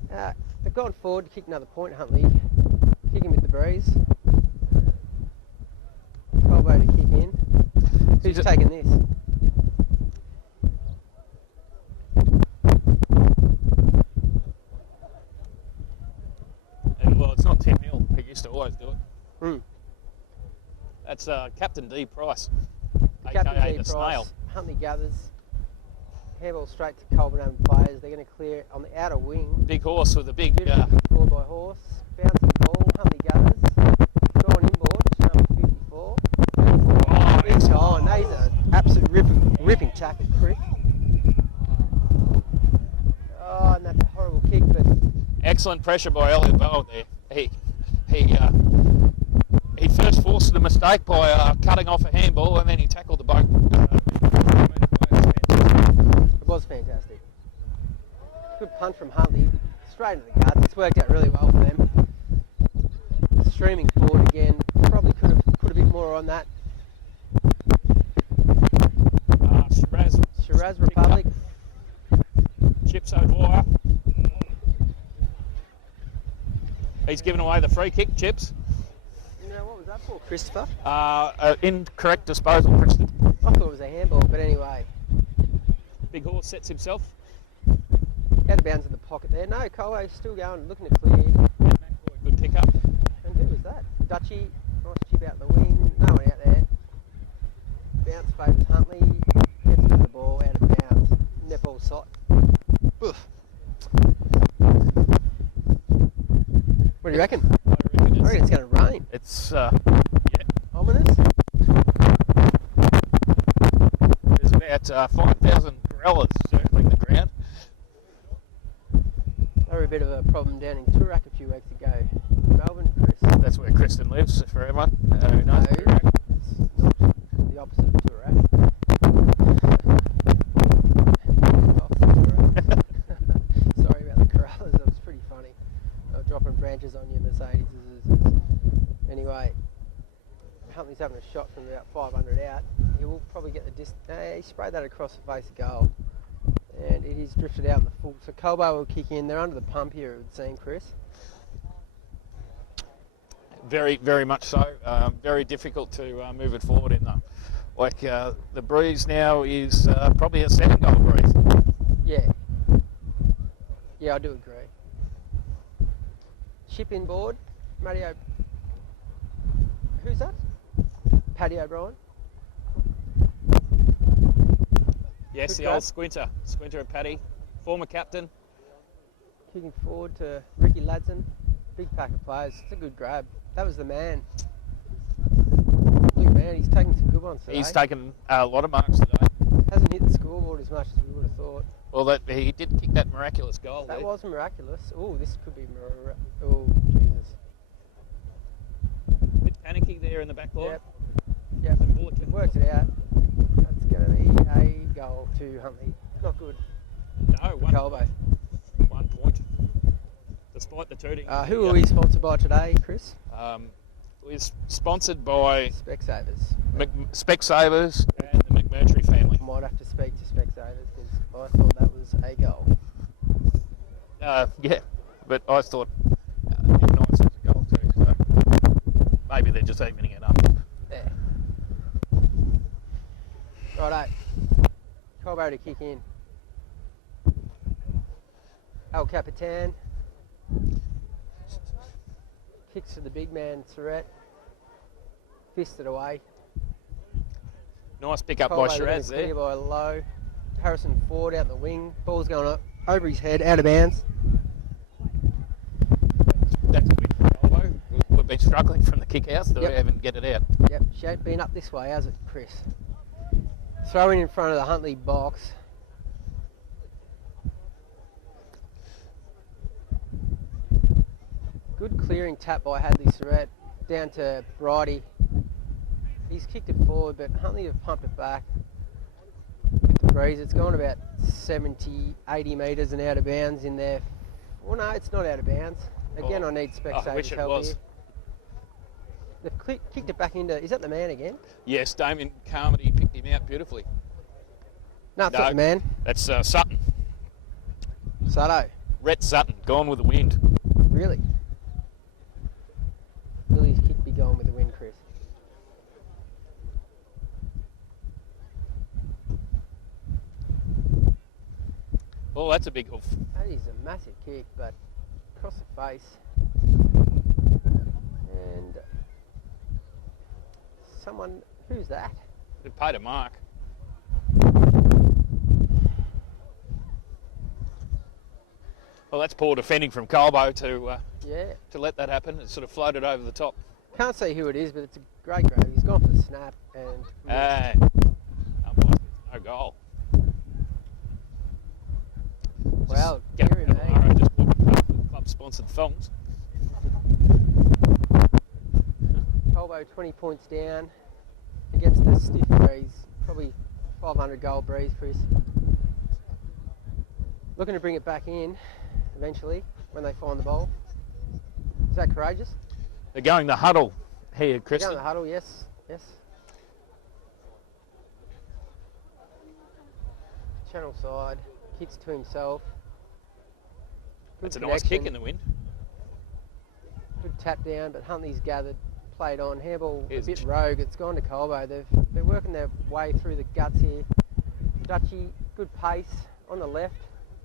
They've gone forward to kick another point, Huntley. Kicking with the breeze. Colbo to kick in. Who's taking this? And, well, it's not Tim Hill, who used to always do it. Hmm. That's Captain D Price, Captain aka D the Price. Snail. Huntley gathers. Handball straight to Colburn players. They're going to clear it on the outer wing. Big Horse with a big. Beautiful kick forward by Horse. Bouncing ball. Huntley gathers. Gone inboard. Number 54. Oh, It's on. That is an absolute ripping tackle, Chris. Oh, and that's a horrible kick, but excellent pressure by Elliot Bowen there. He first forced the mistake by cutting off a handball, and then he tackled the boat. it was fantastic. straight into the guts. It's worked out really well for them. Streaming forward again. Probably could have put a bit more on that. Shiraz Republic. Chips O'Dwyer. He's given away the free kick, Chips. Now, what was that for, Christopher? Incorrect disposal, Christian. I thought it was a handball, but anyway. Big Horse sets himself. Out of bounds in the pocket there. No, Colbo still going, looking to clear. Good pick up. And who was that? Dutchy. Nice chip out the wing. No one out there. Bounce favours Huntley. Gets rid of the ball out of bounds. Netball shot. Oof. What do you reckon? I reckon it's going to rain. It's Ominous. There's about 5,000 gorillas circling the ground. They were a bit of a problem down in Toorak a few weeks ago. Melbourne, Chris. That's where Kristen lives, for everyone who knows. No, Toorak. it's not the opposite of Toorak. Sorry about the corrallers, that was pretty funny. They were dropping branches on your Mercedes. Anyway, Huntley's having a shot from about 500 out. He will probably get the distance. He sprayed that across the face of goal. And it is drifted out in the full. So Colbo will kick in. They're under the pump here, it would seem, Chris. Very, very much so. Very difficult to move it forward in the breeze now is probably a 7-goal breeze. Yeah. Yeah, I do agree. Ship inboard. Mario. Who's that? Paddy O'Brien. Yes, Good the grab. old Squinter and Paddy, former captain. Kicking forward to Ricky Ladson. Big pack of players. It's a good grab. That was the man. Big man. He's taking some good ones today. He's taken a lot of marks today. Hasn't hit the scoreboard as much as we would have thought. Well, he did kick that miraculous goal. That there. was miraculous. Oh, this could be oh, Jesus. Bit panicky there in the back line. Yep. Some bulletin. Worked it out. That's going to be a goal to Huntley. Not good. No, For Colbo. 1 point. Despite the tooting. Who are we sponsored by today, Chris? We're sponsored by Specsavers. Specsavers and the McMurtry family. I might have to speak to Specsavers because I thought that was a goal. Yeah, but I thought Ignite says a goal too, so maybe they're just evening it up. There. Righto. Colbo to kick in. El Capitan. Kicks to the big man, Surratt. Fisted away. Nice pick up by Colbo Shiraz clear there. by Low. Harrison Ford out the wing. Ball's going up over his head, out of bounds. That's a win for Colbo. We've been struggling from the kick out, so Yep. we haven't get it out. Yep, she ain't been up this way, has it, Chris? Throw in front of the Huntley box. Good clearing tap by Hadley Surratt down to Bridie. He's kicked it forward, but Huntley have pumped it back with the breeze. It's gone about 70, 80 metres and out of bounds in there. Well, no, it's not out of bounds. Again, I need I Specsavers wish it help was. here. They've kicked it back into... Is that the man again? Yes, Damien Carmody picked him out beautifully. No, it's not the man. That's Sutton. Sato. Rhett Sutton, gone with the wind. Really? Lily's kick be going with the wind, Chris. Oh, that's a big hoof. That is a massive kick, but across the face. And someone... Who's that? It paid a mark. Well, that's poor defending from Colbo Yeah. to let that happen. It sort of floated over the top. Can't see who it is, but it's a great grab. He's gone for the snap and... And no goal. Well, Gary Gary May. Navarro just walking past the club-sponsored thongs. Colbo 20 points down against the stiff breeze. Probably 500 goal breeze, Chris. Looking to bring it back in eventually. when they find the ball. Is that courageous? They're going the huddle here, Down Kristen. the huddle, yes, yes. Channel side, kicks to himself. Good That's a nice kick connection. in the wind. Good tap down, but Huntley's gathered, played on. Hairball Here's a bit Ch- rogue. It's gone to Colbo. They're working their way through the guts here. Dutchy, good pace on the left.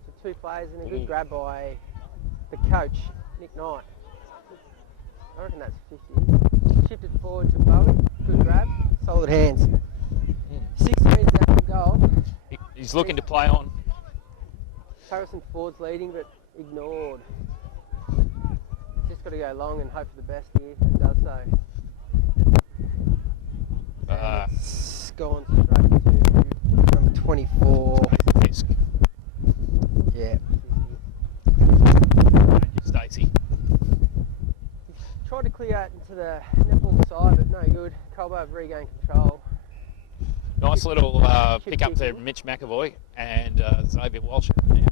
So 2 players and a good grab by the coach, Nick Knight. I reckon that's 50. Shipped it forward to Bowie. Good grab. Solid hands. 6 metres out from goal. He's looking to play on. Harrison Ford's leading, but ignored. Just got to go long and hope for the best here, and does so. It's gone straight to number 24. Fisk. Yeah. Stacey. Tried to clear out into the netball side, but no good. Colbo have regained control. Nice little pick up there, kicking. Mitch McAvoy and Xavier Walsh. Yeah.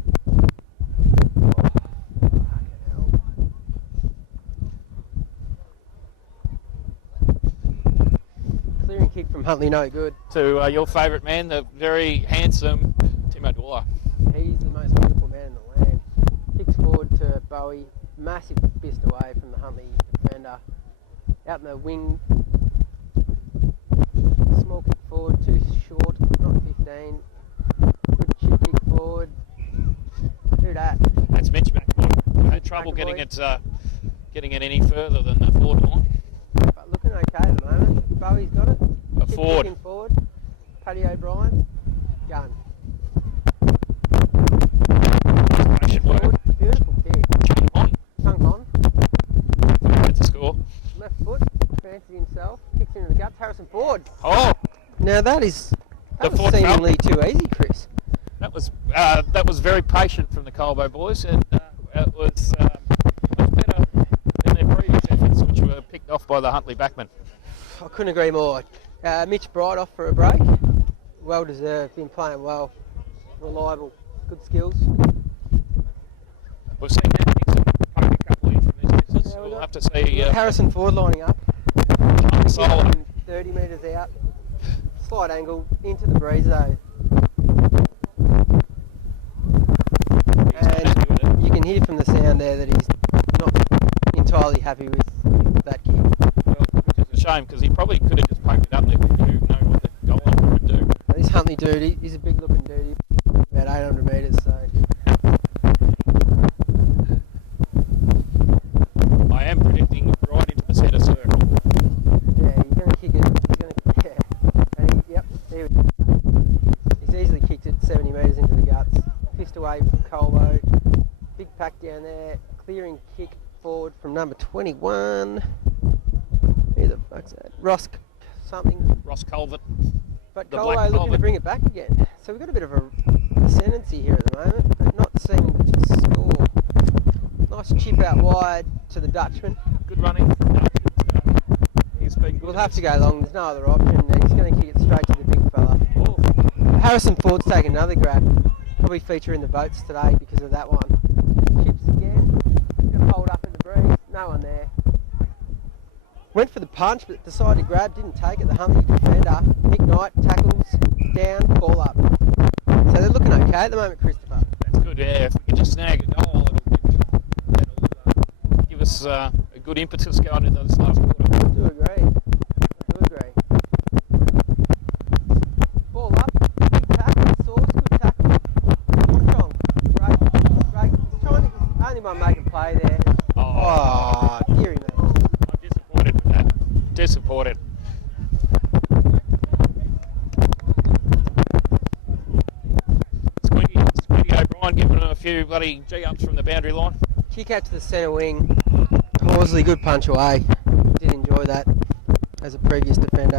Clearing kick from Huntley, no good. To your favourite man, the very handsome Timo Dwyer. He's the most wonderful man in the land. Kicks forward to Bowie. Massive fist away from the Huntley defender. Out in the wing. Small kick forward, too short, not 15. Good chip kick forward. Who dat? That's Mitch McAvoy. Had trouble McAvoy. getting it any further than the forward line. But looking okay at the moment. Bowie's got it. A Chip forward. kicking forward. Paddy O'Brien. Gun. Patient work. Forward. Beautiful kick. On. Chunk on. That's a score. Left foot. Fancies himself. Kicks into the guts. Harrison Ford. Oh, Now that was Ford fell. seemingly too easy, Chris. that was very patient from the Colbo boys, and it was much better than their previous efforts, which were picked off by the Huntley backman. I couldn't agree more. Mitch Bright off for a break. Well deserved. Been playing well. Reliable. Good skills. We've seen that Nixon poke a couple in from this distance. Yeah, we We'll got- have to see Harrison Ford lining up. Solar. 30 metres out. Slight angle into the breeze though. And you can hear from the sound there that he's not entirely happy with that kick. Which is a shame because he probably could have just poked it up there. But you know what the goal would do. This Huntley dude, he's a big looking dude. He's about 800 metres, so I am predicting right into the centre circle. yeah, he's going to kick it. And he's easily kicked it 70 metres into the guts. Fist away from Colbo. Big pack down there. Clearing kick forward from number 21. Who the fuck's that? Ross something. Ross Culvert. But The Black Colbo looking to Culvert. bring it back again. So we've got a bit of a ascendancy here at the moment, but not seeming to score. Nice chip out wide to the Dutchman. Good running. He's been good. We'll have to go long, there's no other option, and he's going to kick it straight to the big fella. Oh, Harrison Ford's taking another grab. Probably feature in the votes today because of that one. Chips again. Going to hold up in the breeze. No one there. Went for the punch, but decided to grab. Didn't take it. The Huntley defender, Nick Knight, tackles down, ball up. So they're looking okay at the moment, Christopher. that's good. Yeah, if we can just snag a goal, that'll give us a good impetus going into this last quarter. I do agree. Ball up. Big tackle. Source. Good tackle. Strong. Great. He's trying to. Only one making play there. Oh, dearie me. I'm disappointed with that. Disappointed. Squiddy O'Brien giving him a few bloody G-ups from the boundary line. Kick out to the centre wing. Horsley, good punch away. Did enjoy that as a previous defender.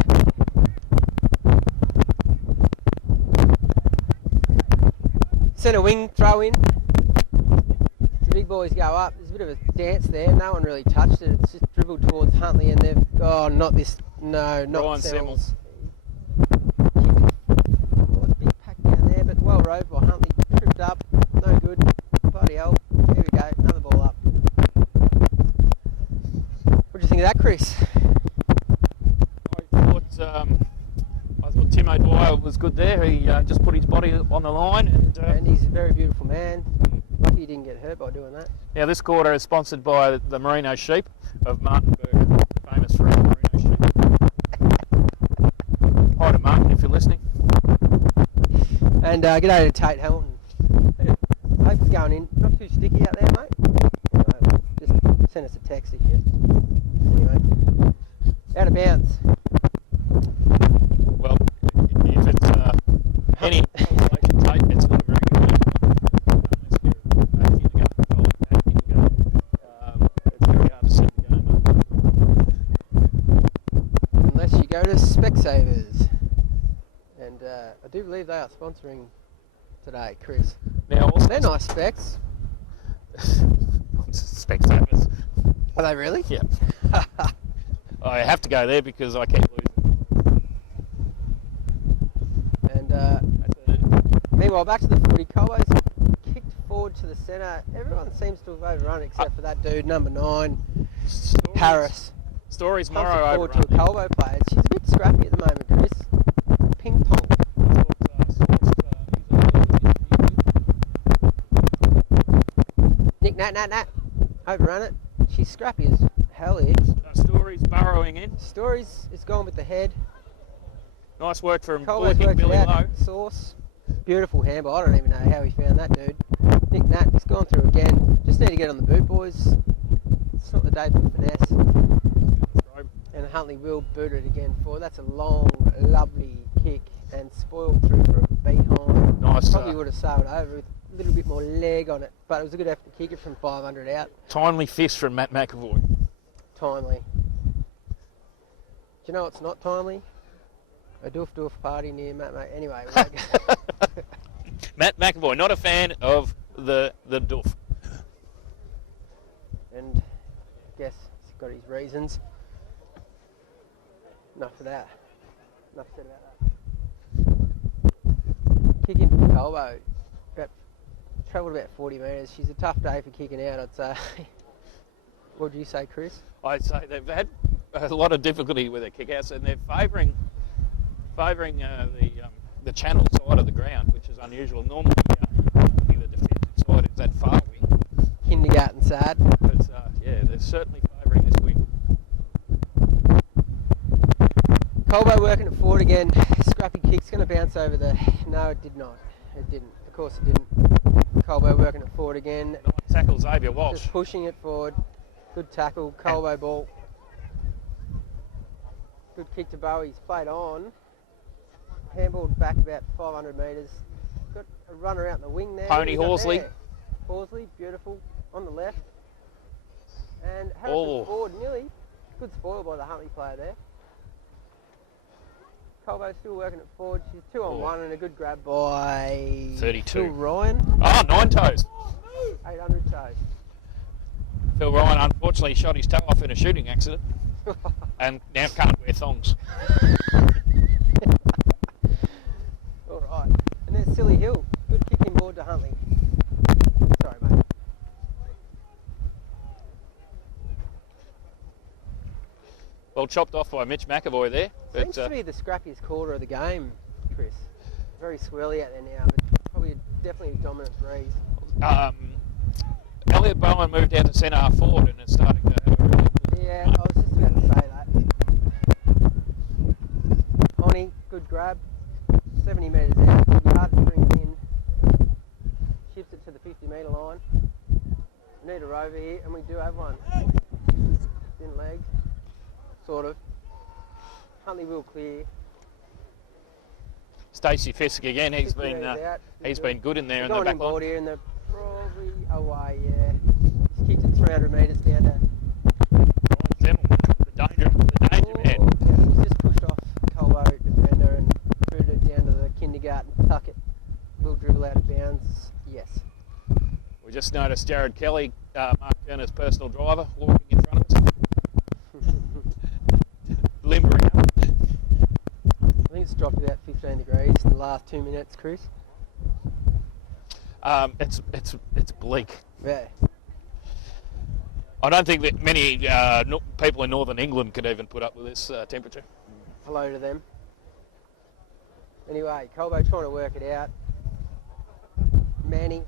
Centre wing throw in. The big boys go up. There's a bit of a dance there. No one really touched it. It's just dribbled towards Huntley and they've... Oh, not this... No, not Brian Semmels. Big pack down there, but well rode by Huntley. Tripped up. No good. Bloody hell. Here we go. Another ball up. was good there. He just put his body on the line. And he's a very beautiful man. Lucky he didn't get hurt by doing that. Now this quarter is sponsored by the Merino Sheep of Martinburg, famous for Merino sheep. Hi to Martin if you're listening. And g'day to Tate Hamilton. Hope it's going in. Not too sticky out there, mate. Just send us a text if you. Anyway, out of bounds. Well, if it's any consolation, Tate, it's not a very good game. Unless you're back in the game, it's very hard to see the game. Unless you go to Specsavers. And I do believe they are sponsoring today, Chris. Now, also They're nice specs. Specsavers. Are they really? Yeah. I have to go there because I keep losing. And meanwhile, back to the footy. Colbo's kicked forward to the centre. Everyone seems to have overrun except for that dude, number 9, Harris. Stories Pumps it Morrow forward to a overrun. Colbo player. She's a bit scrappy at the moment, Chris. Ping pong. Nick, nat. Overrun it. She's scrappy as hell here. Stories burrowing in. Stories is going with the head. Nice work from Colbo's working worked it Billy out. Lowe. Sauce. Beautiful handball. I don't even know how he found that dude. Nick Nat, he's gone through again. Just need to get on the boot, boys. It's not the day for finesse. And Huntley will boot it again forward. That's a long, lovely kick and spoiled through for a behind. Nice. Probably would have sailed over with a little bit more leg on it, but it was a good effort to kick it from 500 out. Timely fist from Matt McAvoy. Timely. Do you know what's not timely? A doof party near Matt. Anyway, Matt McAvoy, not a fan of the doof. and I guess he's got his reasons. Enough of that. Enough said about that. Kicking from Colbo. Travelled about 40 metres. She's a tough day for kicking out, I'd say. What would you say, Chris? I'd say they've had a lot of difficulty with their kickouts, and they're favouring the channel side of the ground, which is unusual. Normally, the defensive side is that far wing. Kindergarten sad. But yeah, they're certainly favouring this wing. Colbo working it forward again. Scrappy kick's going to bounce over the... No, it did not. It didn't. Of course it didn't. Colbo working it forward again. Nice tackle, Xavier Walsh. Just pushing it forward. Good tackle. Colbo ball. Good kick to Bowie. He's played on. Handballed back about 500 metres. Got a runner out in the wing there. Pony Horsley. Horsley, beautiful. On the left. And Harrison forward, nearly. Good spoil by the Huntley player there. Colbo still working it forward. She's 2-on-1 and a good grab by 32. Phil Ryan. Oh, 9 toes. 800 toes. Phil Ryan unfortunately shot his toe off in a shooting accident and now can't wear thongs. All right. And there's Silly Hill. Good kick inboard to Huntley. Sorry, mate. Well chopped off by Mitch McAvoy there. Seems to be the scrappiest quarter of the game, Chris. Very swirly out there now, but probably definitely a dominant breeze. Elliot Bowen moved out to centre half forward and it's starting to have a really... Yeah, I was just about to say that. Honey, good grab. 70 metres out. Hard to bring it in. Shifts it to the 50 metre line. Need a rover here, and we do have one. Thin legs. Sort of. Huntley will clear. Stacey Fisk again, he's 50 been metres out. he's been good in there in the Going back inboard line. here, and they're probably away, yeah. He's kicked it 300 metres down to... The danger man. Yeah, he's just pushed off Colbo defender and booted it down to the kindergarten tucket. Will dribble out of bounds, yes. We just noticed Jared Kelly, Mark Turner's personal driver, walking in front of us. Limbering up. I think it's dropped about 15 degrees in the last 2 minutes, Chris. It's bleak. Yeah. I don't think that many people in northern England could even put up with this temperature. Hello to them. Anyway, Colbo trying to work it out. Manny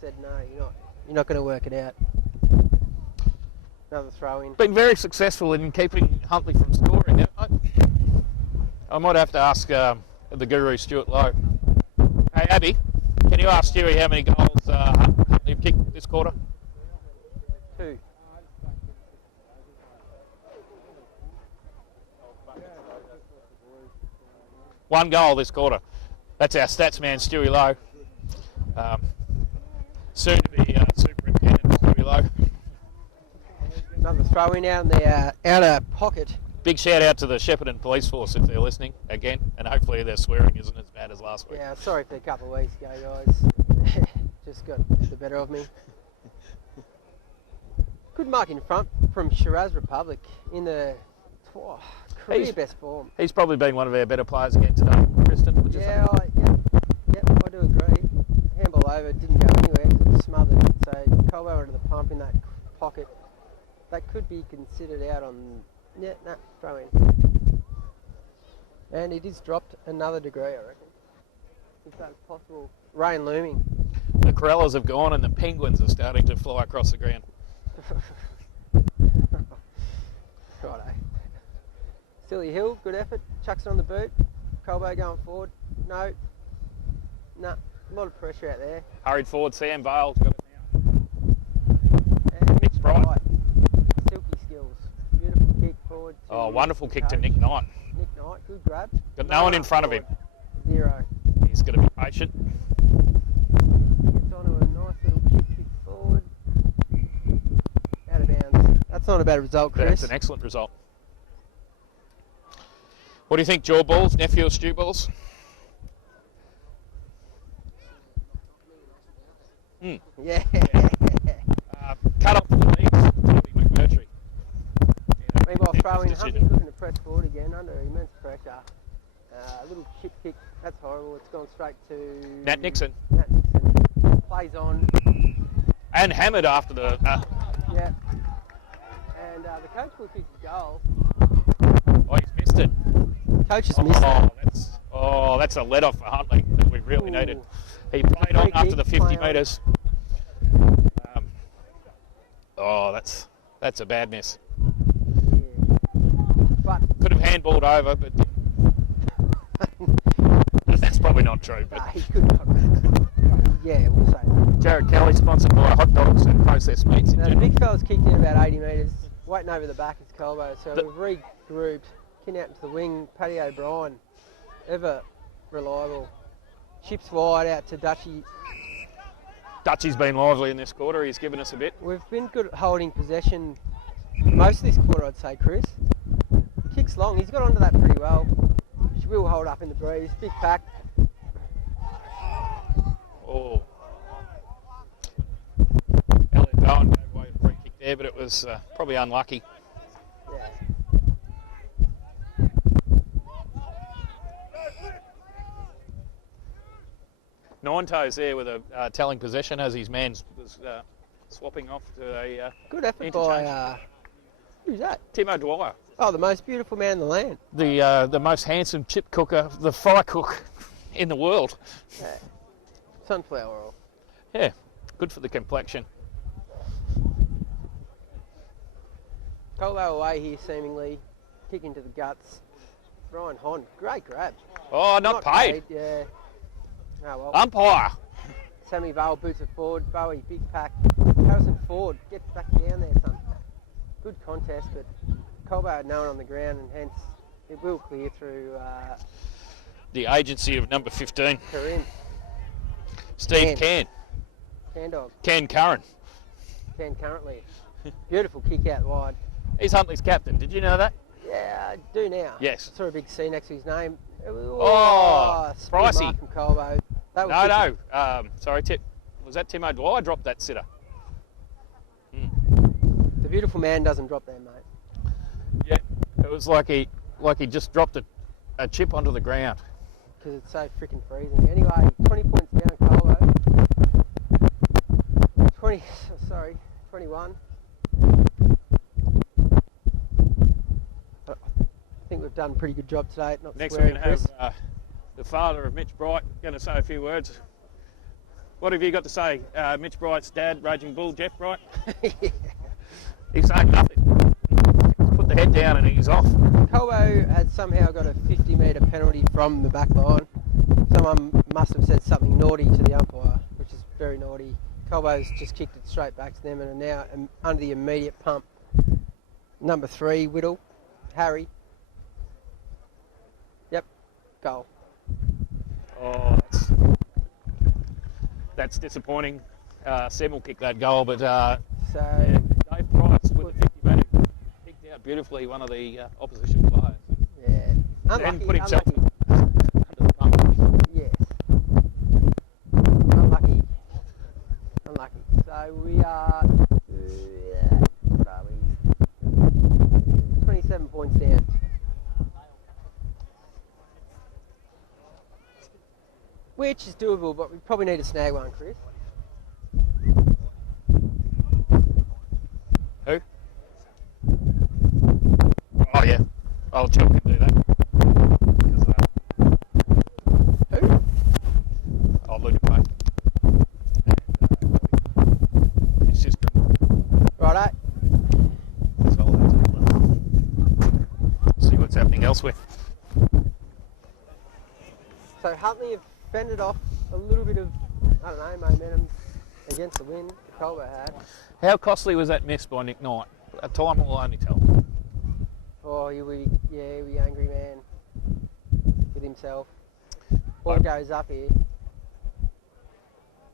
said, no, you're not going to work it out. Another throw in. Been very successful in keeping Huntley from scoring. I might have to ask the guru, Stuart Lowe. Hey, Abby, can you ask Stewie how many goals Huntley have kicked this quarter? 2. One goal this quarter. That's our stats man, Stewie Lowe. Soon to be superintendent, Stewie Lowe. Another throw in out in the outer pocket. Big shout out to the Shepparton Police Force if they're listening again, and hopefully their swearing isn't as bad as last week. Yeah, sorry for a couple of weeks ago, guys. Just got the better of me. Good mark in front from Shiraz Republic in the career best form. He's probably been one of our better players again today, Kristen. Would you say? Yeah, I do agree. Handball over, didn't go anywhere, smothered it. So Colbo into the pump in that pocket. That could be considered out on. Yeah, no, throw in. And it is dropped another degree, I reckon. If that's possible. Rain looming. The Corellas have gone and the penguins are starting to fly across the ground. Righto. Silly Hill, good effort. Chucks it on the boot. Colbo going forward. No. A lot of pressure out there. Hurried forward, Sam Bale's got it now. And Nick's bright. Silky skills. Beautiful kick forward. Oh, wonderful kick to Nick Knight. Nick Knight, good grab. Got no one in front of him. 0. He's going to be patient. Gets onto a nice little kick forward. Out of bounds. That's not a bad result, Chris. That's an excellent result. What do you think, Jaw Balls, nephew of Stew Balls? Yeah. Cut off the legs, Toby McMurtry. Meanwhile, throwing, Huntley's looking to press forward again under immense pressure. A little chip kick, that's horrible. It's gone straight to Nat Nixon. Plays on. And hammered after the... Yeah. And the coach will kick the goal. Oh, he's missed it. Coach has missed it. That's a let-off for Huntley that we really needed. He played on after the 50 metres. That's a bad miss. Yeah. But Could have handballed over, but that's probably not true. But he could not. Yeah, we'll say that. Jared Kelly, sponsored by hot dogs and processed meats in Now, the general. big fella's kicked in about 80 metres, waiting over the back is Colbo, so we've regrouped, kicking out into the wing, Paddy O'Brien, ever reliable. Chips wide out to Dutchy. Dutchy's been lively in this quarter, he's given us a bit. We've been good at holding possession most of this quarter, I'd say, Chris. Kicks long, he's got onto that pretty well. She will hold up in the breeze, big pack. Oh. Elliot Bowen gave away a free kick there, but it was probably unlucky. Yeah. Nine Toes there with a telling possession as his man was swapping off to a Good effort interchange. by, who's that? Tim O'Dwyer. Oh, the most beautiful man in the land. The most handsome chip cooker, the fry cook in the world. Yeah. Sunflower oil. Yeah, good for the complexion. Colbo away here seemingly, kick into the guts. Ryan Hon, great grab. Oh, not paid. Yeah. Oh well. Umpire. Sammy Vale boots it forward. Bowie, big pack. Harrison Ford, get back down there, son. Good contest, but Colbo had no one on the ground, and hence it will clear through The agency of number 15. Karim. Steve Can. Dog. Can Curran. Can currently. Beautiful kick out wide. He's Huntley's captain. Did you know that? Yeah, I do now. Yes. I saw a big C next to his name. Oh, pricey. Mark from Colbo. That was No. Sorry, was that Tim O'Dwyer? Dropped that sitter. The beautiful man doesn't drop there, mate. Yeah. It was like he just dropped a chip onto the ground. Because it's so freaking freezing. Anyway, 20 points down, Colbo. 21. I think we've done a pretty good job today at not Next we're swearing, going to Chris. have the father of Mitch Bright, going to say a few words. What have you got to say? Mitch Bright's dad, Raging Bull, Jeff Bright? He's saying nothing. He's put the head down and he's off. Colbo had somehow got a 50-metre penalty from the back line. Someone must have said something naughty to the umpire, which is very naughty. Colbo's just kicked it straight back to them and are now under the immediate pump. Number 3, Whittle, Harry. Yep, goal. Oh, that's disappointing. Sam will kick that goal, but yeah, Dave Price with the 50-metre picked out beautifully one of the opposition players. Yeah, unlucky, and put himself unlucky. under the pump. Yes. Unlucky. Unlucky. So we are... what are we? 27 points down. Which is doable, but we probably need to snag one, Chris. Who? Oh yeah, I'll Joe can do that. Who? I'll look at mate. And his sister. Righto. See what's happening elsewhere. So Huntley have fended off a little bit of, I don't know, momentum against the wind that Colbo had. How costly was that miss by Nick Knight? A time will only tell. Oh, he was angry man with himself. Ball goes up here.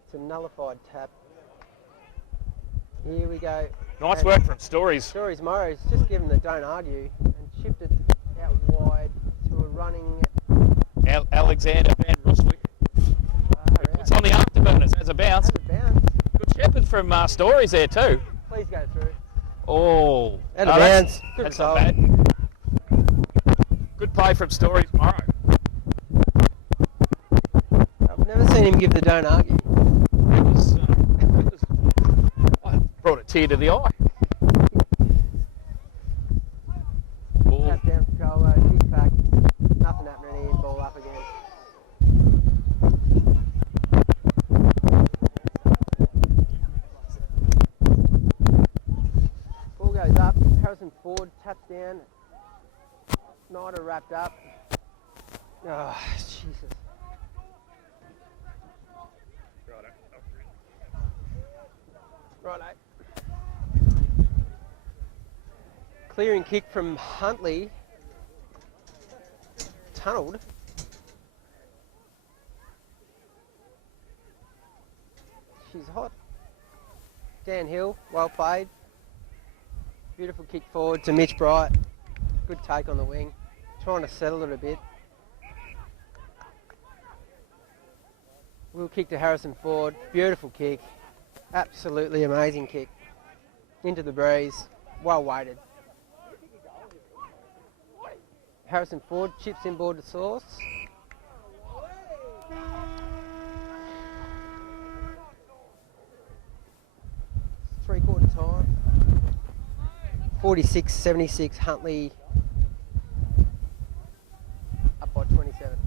It's a nullified tap. Here we go. Nice And work from Stories. Stories Morrow's just given the don't argue and chipped it out wide to a running... Alexander Van Roswick. It's on the afterburners as a bounce. Has a bounce. Good shepherd from Stories there too. Please go through. Oh. And a bounce. Good That's goal. not bad. Good play from Stories Morrow. I've never seen him give the don't argue. It was brought a tear to the eye. Ball. Tap down for Colbo, kick back. Nothing happening here, ball up again. Ball goes up, Harrison Ford taps down. Snyder wrapped up. Oh, Jesus. Righto. Clearing kick from Huntley. Tunnelled. She's hot. Dan Hill, well played. Beautiful kick forward to Mitch Bright. Good take on the wing. Trying to settle it a bit. We'll kick to Harrison Ford. Beautiful kick. Absolutely amazing kick. Into the breeze. Well weighted. Harrison Ford chips inboard to source. Three-quarter time. 46-76, Huntley up by 27.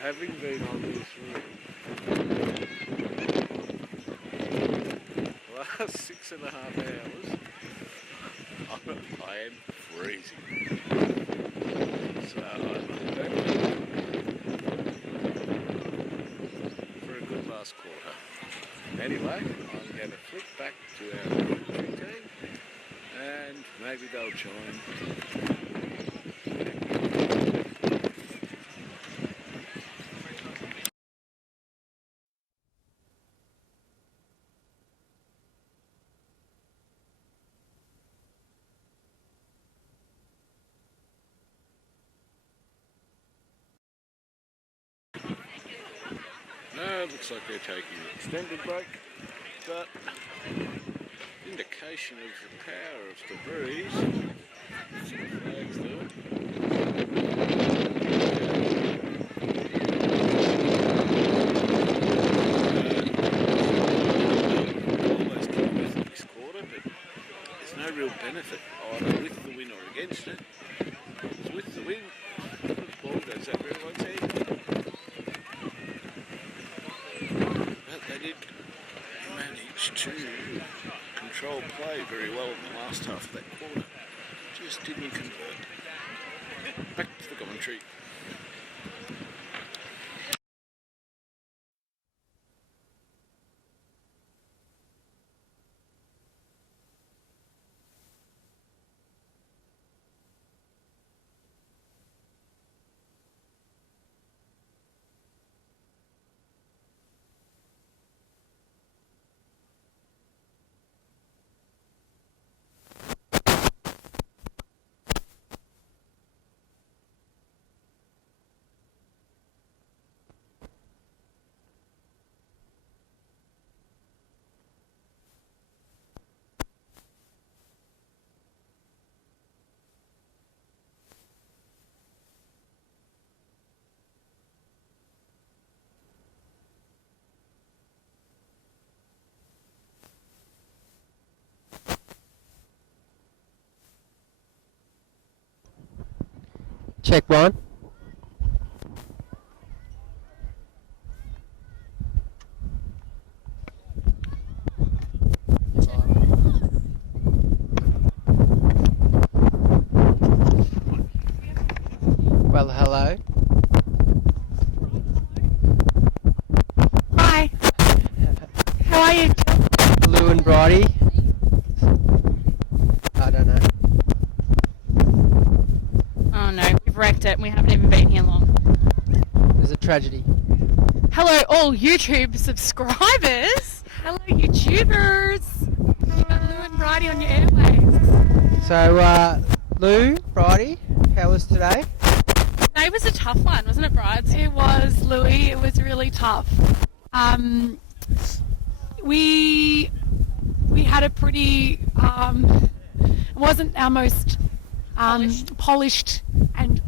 Having been on this route last 6.5 hours, I am freezing. So I'm back for a good last quarter. Anyway, I'm going to flip back to our commentary team and maybe they'll join. No, it looks like they're taking an extended break, but indication of the power of the breeze. Some flags there. Almost came with it this quarter, but there's no real benefit either with the win or against it. It's with the win. The ball goes over everyone's head. But they did manage to control play very well in the last half of that quarter. Just didn't convert. Back to the commentary. Check one. Well, hello. Hi. How are you? Lou and Bridie. I don't know. Oh no, we've wrecked it. We haven't even been here long. There's a tragedy. Hello, all YouTube subscribers. Hello, YouTubers. You got Lou and Bridie on your airwaves. So, Lou, Bridie, how was today? Today was a tough one, wasn't it, Brides? It was, Louie. It was really tough. We had a pretty it wasn't our most polished, and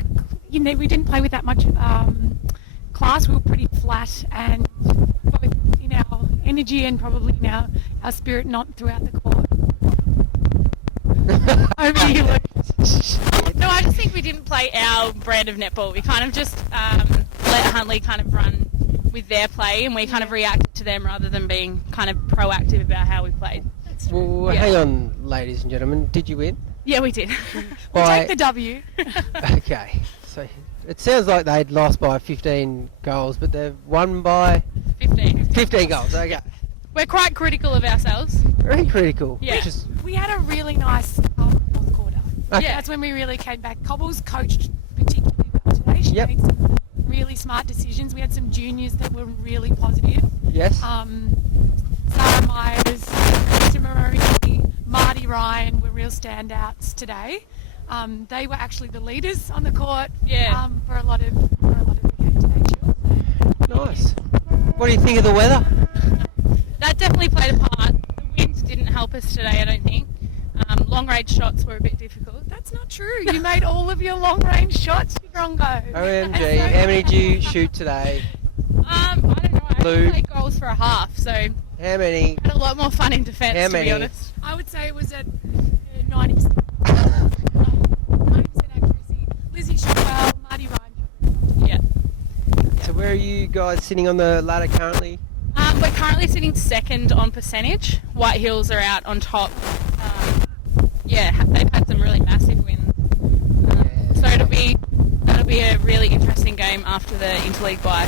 we didn't play with that much class. We were pretty flat, and both in our energy and probably in our spirit, not throughout the court. Over to you, Luke. No, I just think we didn't play our brand of netball. We kind of just let Huntley kind of run with their play, and we kind of reacted to them rather than being kind of proactive about how we played. Well, Yeah. hang on, ladies and gentlemen. Did you win? Yeah, we did. We'll By- take the W. Okay. So it sounds like they'd lost by 15 goals, but they've won by 15. 15 goals. Okay. We're quite critical of ourselves. Very critical. Yeah. Which is, We had a really nice fourth quarter. okay. Yeah. That's when we really came back. Cobble's coached particularly well today. She Yep. made some really smart decisions. We had some juniors that were really positive. Yes. Sarah Myers, Lisa Maroney, Marty Ryan were real standouts today. They were actually the leaders on the court Yeah. for a lot of the game today, Jill. Nice. What do you think of the weather? That definitely played a part. The wind didn't help us today, I don't think. Long range shots were a bit difficult. That's not true. You made all of your long range shots, Drongo. OMG. How many did you shoot today? I don't know. I Lou. played goals for a half, so I How many? had a lot more fun in defence, How to many? be honest. I would say it was at 90%. 90% accuracy. Lizzie shot well, Marty Ryan. Yeah. So where are you guys sitting on the ladder currently? We're currently sitting second on percentage. White Hills are out on top. They've had some after the interleague bye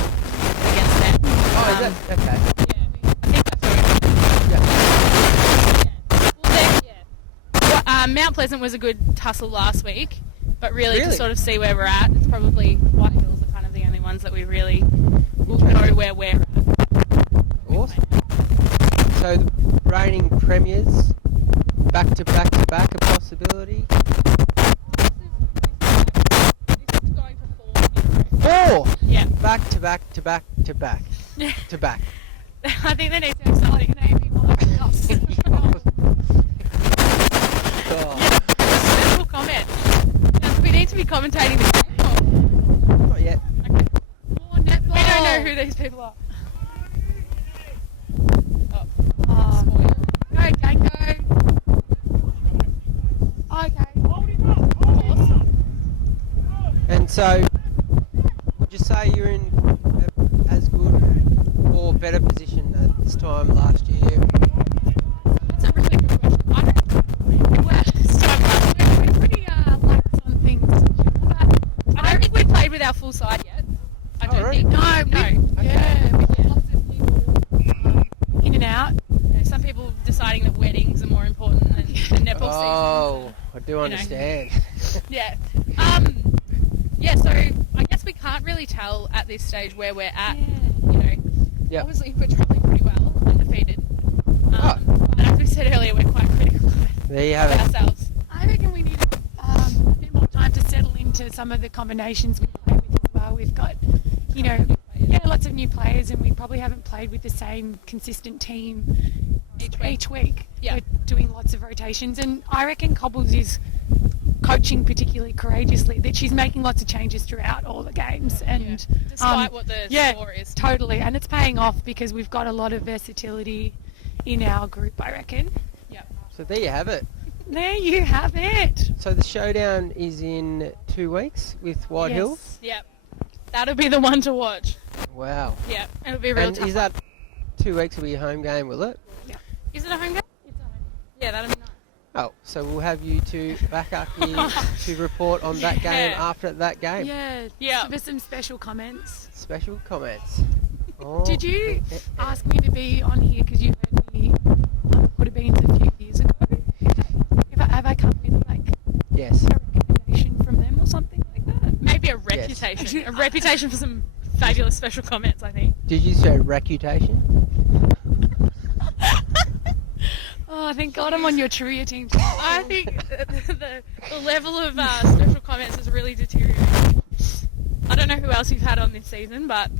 against them. Oh, is that okay? Yeah, I think that's what Mount Pleasant was a good tussle last week, but really to sort of see where we're at, it's probably White Hills are kind of the only ones that we really will know where we're at. Awesome. So, the reigning premiers, back to back to back, a possibility. This is going for 4. 4. Yeah. Back to back to back to back to back. I think they need to exciting name people like us. Special comment. Now, do we need to be commentating the game? Or? Not yet. Okay. We don't know who these people are. Spoil. Go, Dango. Okay. And so, would you say you're in as good or better position at this time last year? That's a really good question. I don't well, this time last year, we're pretty lax on things. I don't think we've played with our full side yet. I don't really? think. No. Yeah, we've got lots of people in and out. Some people deciding that weddings are more important than netball seasons. Oh, I do understand. Yeah. Yeah, so I guess we can't really tell at this stage where we're at. You know, Yep. obviously we're travelling pretty well, undefeated. But as we said earlier, we're quite critical of There you have it. ourselves. I reckon we need a bit more time to settle into some of the combinations we play with as well. We've got, lots of new players, and we probably haven't played with the same consistent team each week. Yeah. We're doing lots of rotations, and I reckon Cobbles is coaching particularly courageously, that she's making lots of changes throughout all the games, and Despite what the score is. totally, and it's paying off because we've got a lot of versatility in our group, I reckon. So there you have it. There you have it. So the showdown is in 2 weeks with White Hills. Yep. That'll be the one to watch. Wow. Yeah, it'll be a real And tough. is that 2 weeks will be a home game, will it? Is it a home game? It's a home. Yeah, that'll be nice. Oh, so we'll have you two back up here to report on that game Yeah. after that game. Yeah. Give us some special comments. Special comments. Oh, Did you ask me to be on here because you heard me would have been a few years ago? Have I come with like Yes. a recommendation from them or something like that? Maybe a reputation. A reputation for some fabulous special comments, I think. Did you say reputation? Oh, thank God I'm on your trivia team. I think the level of special comments has really deteriorated. I don't know who else you've had on this season, but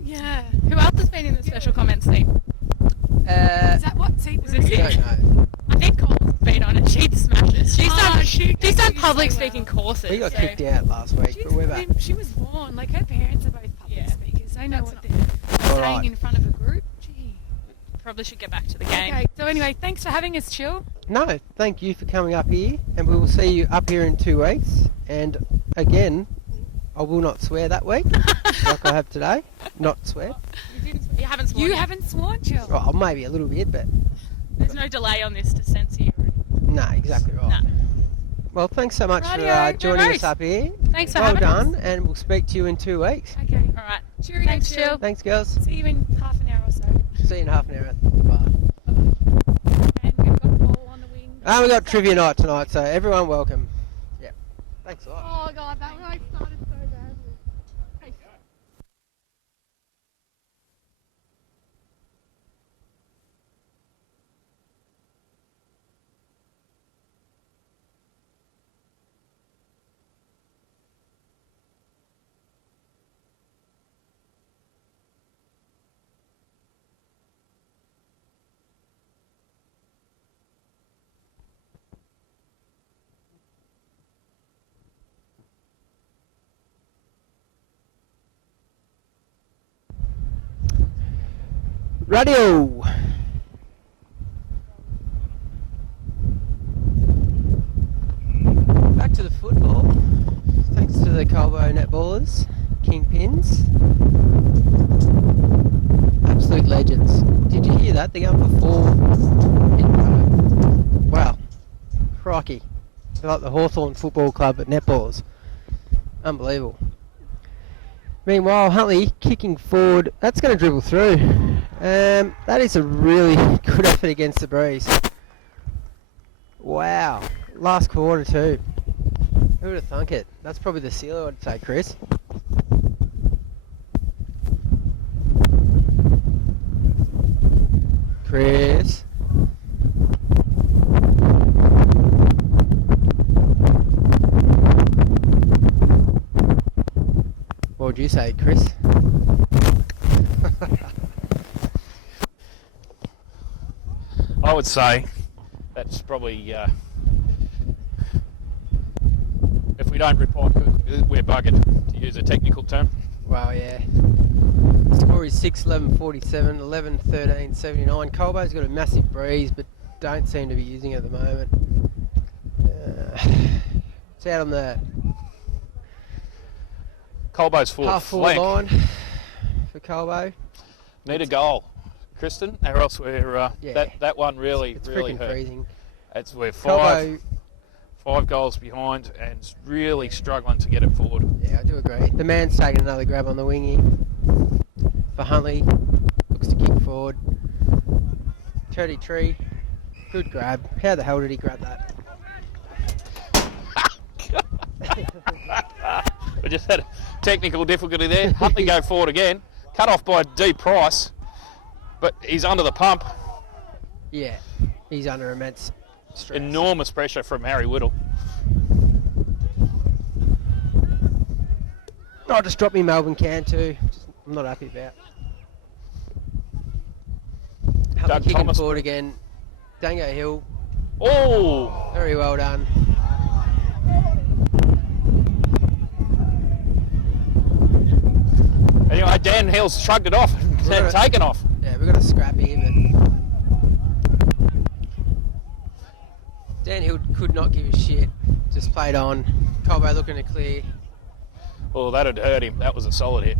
Yeah. who else has been in the special comments team? Is that what seat was Is it? this Don't know. I think Cole's been on it. She'd smash it. She's done did public so speaking well. courses. We got so kicked out last week, but we're back. She was born, like her parents are both public Yeah. speakers. They know That's what they're All saying right. in front of a group. Gee. Probably should get back to the game. Okay, so anyway, thanks for having us, Chill. No, thank you for coming up here, and we will see you up here in 2 weeks. And again, I will not swear that week, like I have today. Not swear. You haven't sworn You yet. haven't sworn, Chill. Well, maybe a little bit, but There's no delay on this to censor you. no, exactly right. No. Well, thanks so much Rightio, for joining worries. us up here. Thanks for well having done, us. and we'll speak to you in 2 weeks. Okay. All right. Cheerio, Thanks, Chill. Jill. Thanks, girls. See you in half an hour or so. See you in half an hour at the bar. And we've got a ball on the wing. And we got trivia night tonight, so everyone welcome. Yeah. Thanks a lot. Oh God, that one I started so badly. Radio. Back to the football. Thanks to the Colbo netballers, kingpins, absolute legends. Did you hear that? They're going for 4 in a row. Wow, crikey! They're like the Hawthorn Football Club at netballs. Unbelievable. Meanwhile, Huntley kicking forward. That's going to dribble through. That is a really good effort against the breeze. Wow. Last quarter too. Who would have thunk it? That's probably the sealer, I'd say, Chris. Chris. What would you say, Chris? I would say that's probably, if we don't report good, we're buggered, to use a technical term. Wow, yeah. Score is 6-11-47, 11-13-79. Colbo's got a massive breeze, but don't seem to be using it at the moment. It's out on the Colbo's forward half-forward flank. line for Colbo. Need a goal, Kristen, or else we're Yeah. that one really It's really freaking hurt. freezing. We're Colbo, five goals behind and really struggling to get it forward. yeah, I do agree. The man's taking another grab on the wing here. For Huntley, looks to kick forward. 33, good grab. How the hell did he grab that? We just had a technical difficulty there. Huntley go forward again. Cut off by D Price, but he's under the pump. Yeah, he's under immense stress. Enormous pressure from Harry Whittle. I just dropped me Melbourne can too. I'm not happy about. Huntley Doug kicking Thomas. forward again. Dango Hill, Oh! very well done. Anyway, Dan Hill's shrugged it off and taken off. Yeah, we've got a scrap here, but Dan Hill could not give a shit. Just played on. Colbo looking to clear. Well, that'd hurt him. That was a solid hit.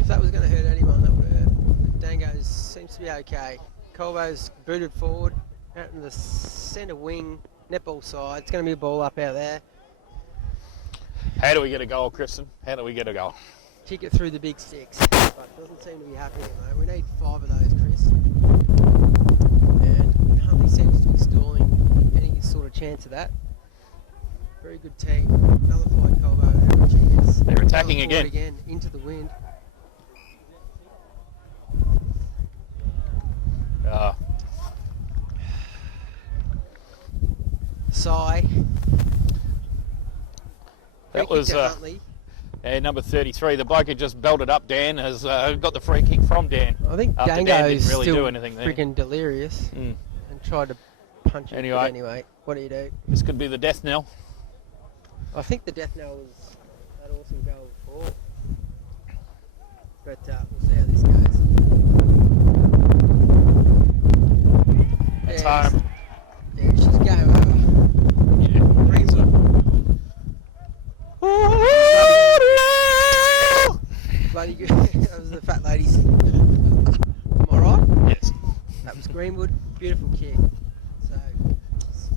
If that was going to hurt anyone, that would hurt. Dango's seems to be okay. Colbo's booted forward out in the centre wing, netball side. It's going to be a ball up out there. How do we get a goal, Kristen? How do we get a goal? Kick it through the big sticks, but it doesn't seem to be happening at the moment. We need 5 of those, Chris. And Huntley seems to be stalling any sort of chance of that. Very good team. Nullified Colbo. They're attacking Another forward again. into the wind. Sai. That Free was kick to Huntley. number 33. The bloke who just belted up Dan has got the free kick from Dan. I think after Dan Dango's didn't really still do anything there. freaking delirious and tried to punch him. Anyway. But anyway, what do you do? This could be the death knell. I think the death knell was that awesome goal before. But we'll see how this goes. It's Yeah, home. Yeah, she's game over. Yeah. Greenwood. Bloody good. That was the fat ladies. Am I right? Yes. That was Greenwood. Beautiful kick. So it's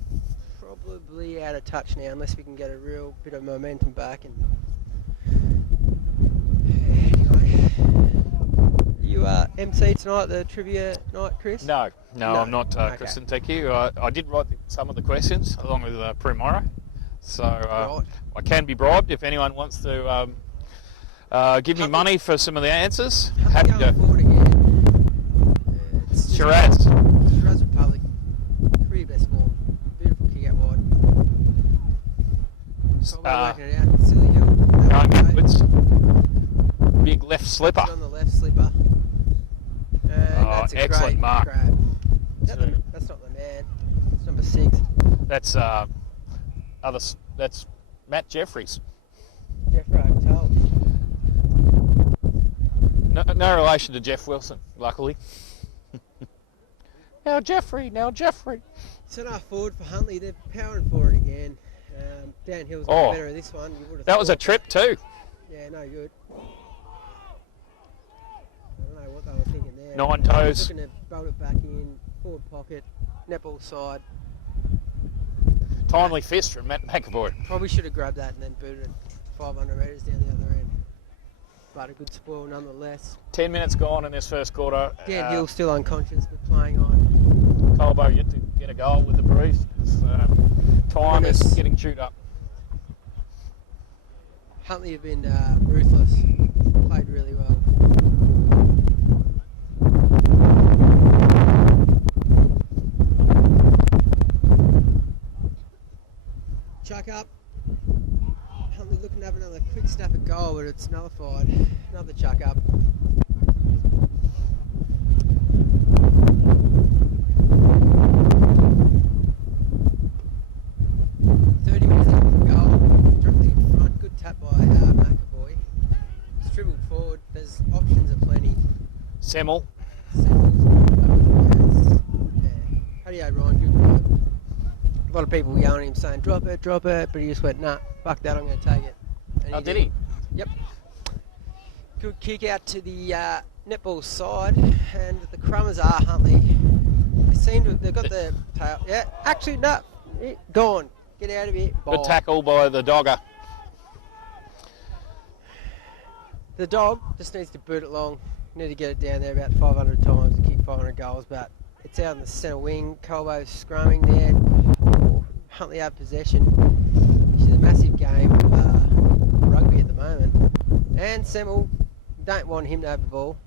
probably out of touch now unless we can get a real bit of momentum back. And anyway, you MC tonight the trivia night, Chris? No, I'm not, Okay. Kristen. Thank you. I did write some of the questions along with Primora, so Right. I can be bribed if anyone wants to give me money for some of the answers. Happy Going to. forward again. It's Shiraz. Shiraz Republic. Career best form. Beautiful kick out wide. Colbo working it out. Silly Hill. Going Okay. backwards. Big left slipper. On the left slipper. That's a excellent great mark. grab. That's not the man. It's number 6. That's that's Matt Jeffries. Jeffrey Hotel. No relation to Jeff Wilson, luckily. Now Jeffrey. Centre forward for Huntley. They're powering forward again. Dan Hill's got better of this one. You would have That was a thought. trip too. Yeah, no good. I don't know what they were thinking there. Nine toes. Looking to bolt it back in, forward pocket, netball side. Timely fist from Matt McAvoy. Probably should have grabbed that and then booted it 500 metres down the other end. but a good spoil nonetheless. 10 minutes gone in this first quarter. Dan Hill still unconscious, but playing on. Colbo yet to get a goal with the breeze. Time is getting chewed up. Huntley have been ruthless. Played really well. Chuck up. Huntley looking to have another quick snap at goal, but it's nullified. Another chuck up. There's options aplenty. Semmel. Paddy O'Brien, good work. A lot of people yelling at him saying, drop it, but he just went, nah, fuck that, I'm going to take it. And Did he? Yep. Good kick out to the netball side, and the Crummers are Huntley. They've got the tail. Yeah, actually, no, gone. Get out of here. Ball. Good tackle by the Dogger. The dog just needs to boot it long. Need to get it down there about 500 times to kick 500 goals, but it's out in the centre wing. Colbo's scrumming there. Huntley have possession. It's a massive game rugby at the moment. And Semmel, don't want him to have the ball.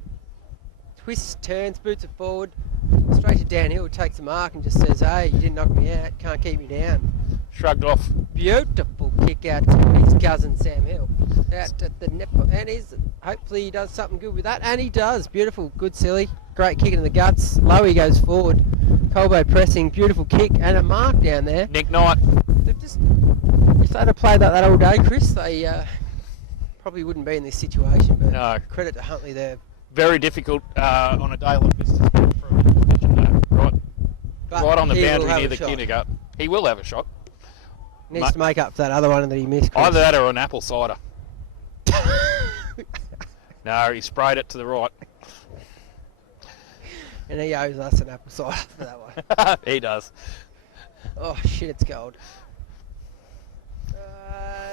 Twists, turns, boots it forward. Straight to downhill, takes the mark and just says, hey, you didn't knock me out, can't keep me down. Shrugged off. Beautiful kick out to his cousin Sam Hill. Out at the netball, and hopefully he does something good with that, and he does. Beautiful, good silly, great kick in the guts. Lowy goes forward. Colbo pressing, beautiful kick and a mark down there. Nick Knight. They've just if they'd have played that all day, Chris, they probably wouldn't be in this situation. But no. Credit to Huntley there. Very difficult on a day like this to score from a position there. Right on the boundary near the kindergarten. He will have a shot. Needs to make up for that other one that he missed, Chris. Either that or an apple cider. No, he sprayed it to the right. And he owes us an apple cider for that one. He does. Oh shit, it's gold.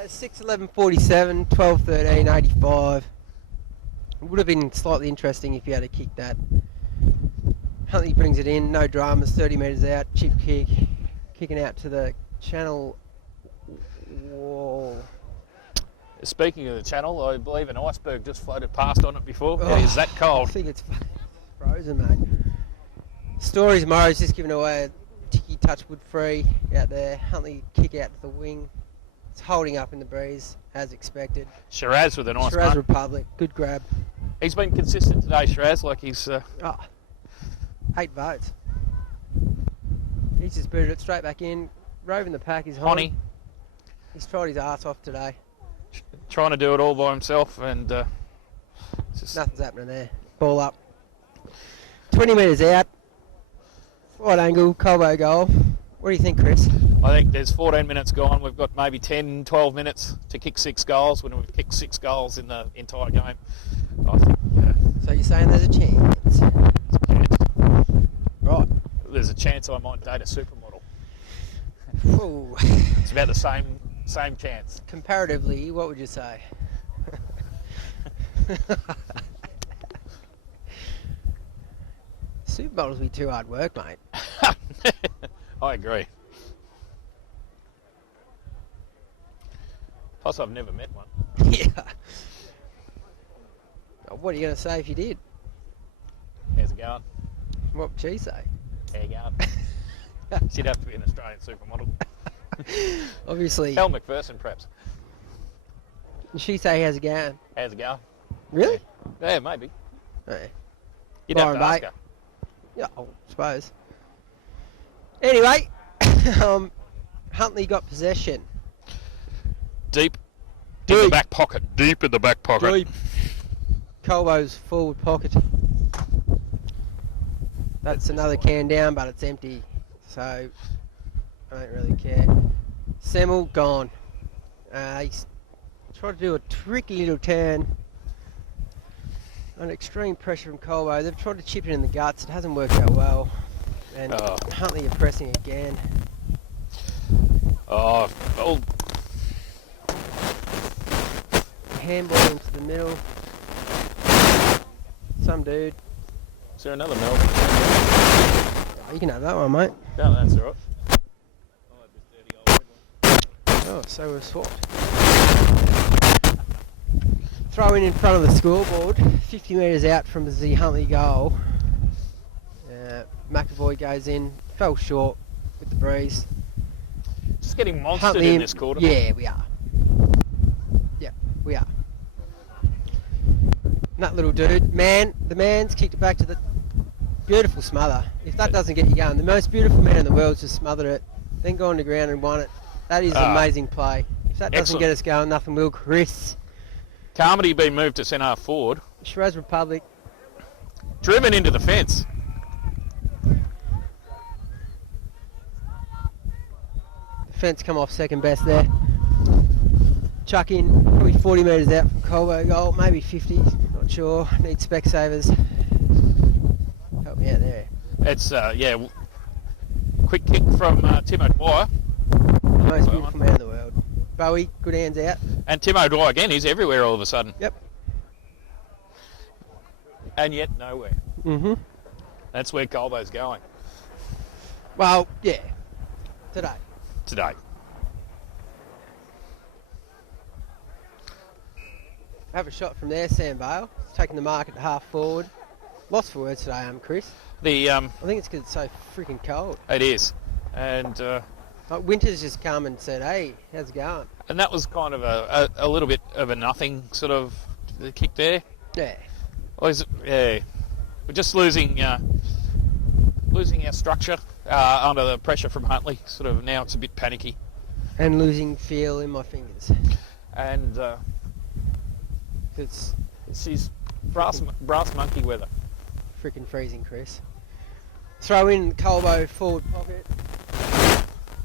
6-11-47, 12-13, 85. It would have been slightly interesting if he had to kick that. Huntley brings it in, no dramas, 30 metres out, chip kick, kicking out to the channel wall. Speaking of the channel, I believe an iceberg just floated past on it before. Oh, It is that cold. I think it's frozen, mate. Stories Murray's just giving away a ticky touch wood free out there. Huntley kick out to the wing. It's holding up in the breeze as expected. Shiraz with a nice Shiraz punt. Republic, good grab. He's been consistent today, Shiraz, like he's... 8 votes. He's just booted it straight back in. Roving the pack is Honey. He's tried his arse off today. Trying to do it all by himself, and just nothing's happening there. Ball up. 20 metres out. Wide angle, Colbo goal. What do you think, Chris? I think there's 14 minutes gone. We've got maybe 10, 12 minutes to kick 6 goals when we've kicked 6 goals in the entire game. I think, so you're saying there's a chance? Right. There's a chance I might date a supermodel. Ooh. It's about the same chance. Comparatively, what would you say? Supermodels be too hard work, mate. I agree. Plus, I've never met one. Yeah. What are you going to say if you did? How's it going? What would she say? How you going? She'd have to be an Australian supermodel. Obviously. Elle McPherson, perhaps. Did she say how's it going? How's it going? Really? Yeah, maybe. Yeah. You'd have to ask her. Yeah, I suppose. Anyway, Huntley got possession. Deep in the back pocket. Deep in the back pocket. Deep. Colbo's forward pocket. That's another can down, but it's empty. So, I don't really care. Semmel, gone. He's tried to do a tricky little turn. Under extreme pressure from Colbo. They've tried to chip it in the guts. It hasn't worked out well. And Huntley are pressing again. Oh, well. Handball into the middle. some dude. Is there another Melbourne? Oh, you can have that one, mate. No, that's all right. I'll have this dirty old red one. Oh, so we're swapped. Throw in front of the scoreboard, 50 metres out from the Huntley goal. McAvoy goes in, fell short with the breeze. Just getting monstered Huntley in this quarter. Yeah, we are. Yeah, we are. And that little dude, the man's kicked it back to the beautiful smother. If that doesn't get you going, the most beautiful man in the world's just smothered it, then gone to ground and won it. That is an amazing play. If that doesn't Excellent. get us going, nothing will. Chris, Carmody being moved to centre forward. Shiraz Republic. Driven into the fence. Fence come off second best there. Chuck in, probably 40 metres out from Colbo goal, maybe 50, not sure. Need Specsavers. Help me out there. It's, quick kick from Tim O'Dwyer. Most beautiful man in the world. Bowie, good hands out. And Tim O'Dwyer again, he's everywhere all of a sudden. Yep. And yet nowhere. Mm-hmm. That's where Colbo's going Well, yeah. Today. today. Have a shot from there, Sam Bale. He's taking the mark at half forward. Lost for words today, Chris. The I think it's because it's so freaking cold. It is. And Like Winter's just come and said, hey, how's it going? that was kind of a little bit of a nothing sort of kick there. Yeah. Yeah, we're just losing our structure under the pressure from Huntley. Sort of now it's a bit panicky, And losing feel in my fingers. and It's it's his brass monkey weather. freaking freezing, Chris. Throw in Colbo forward pocket.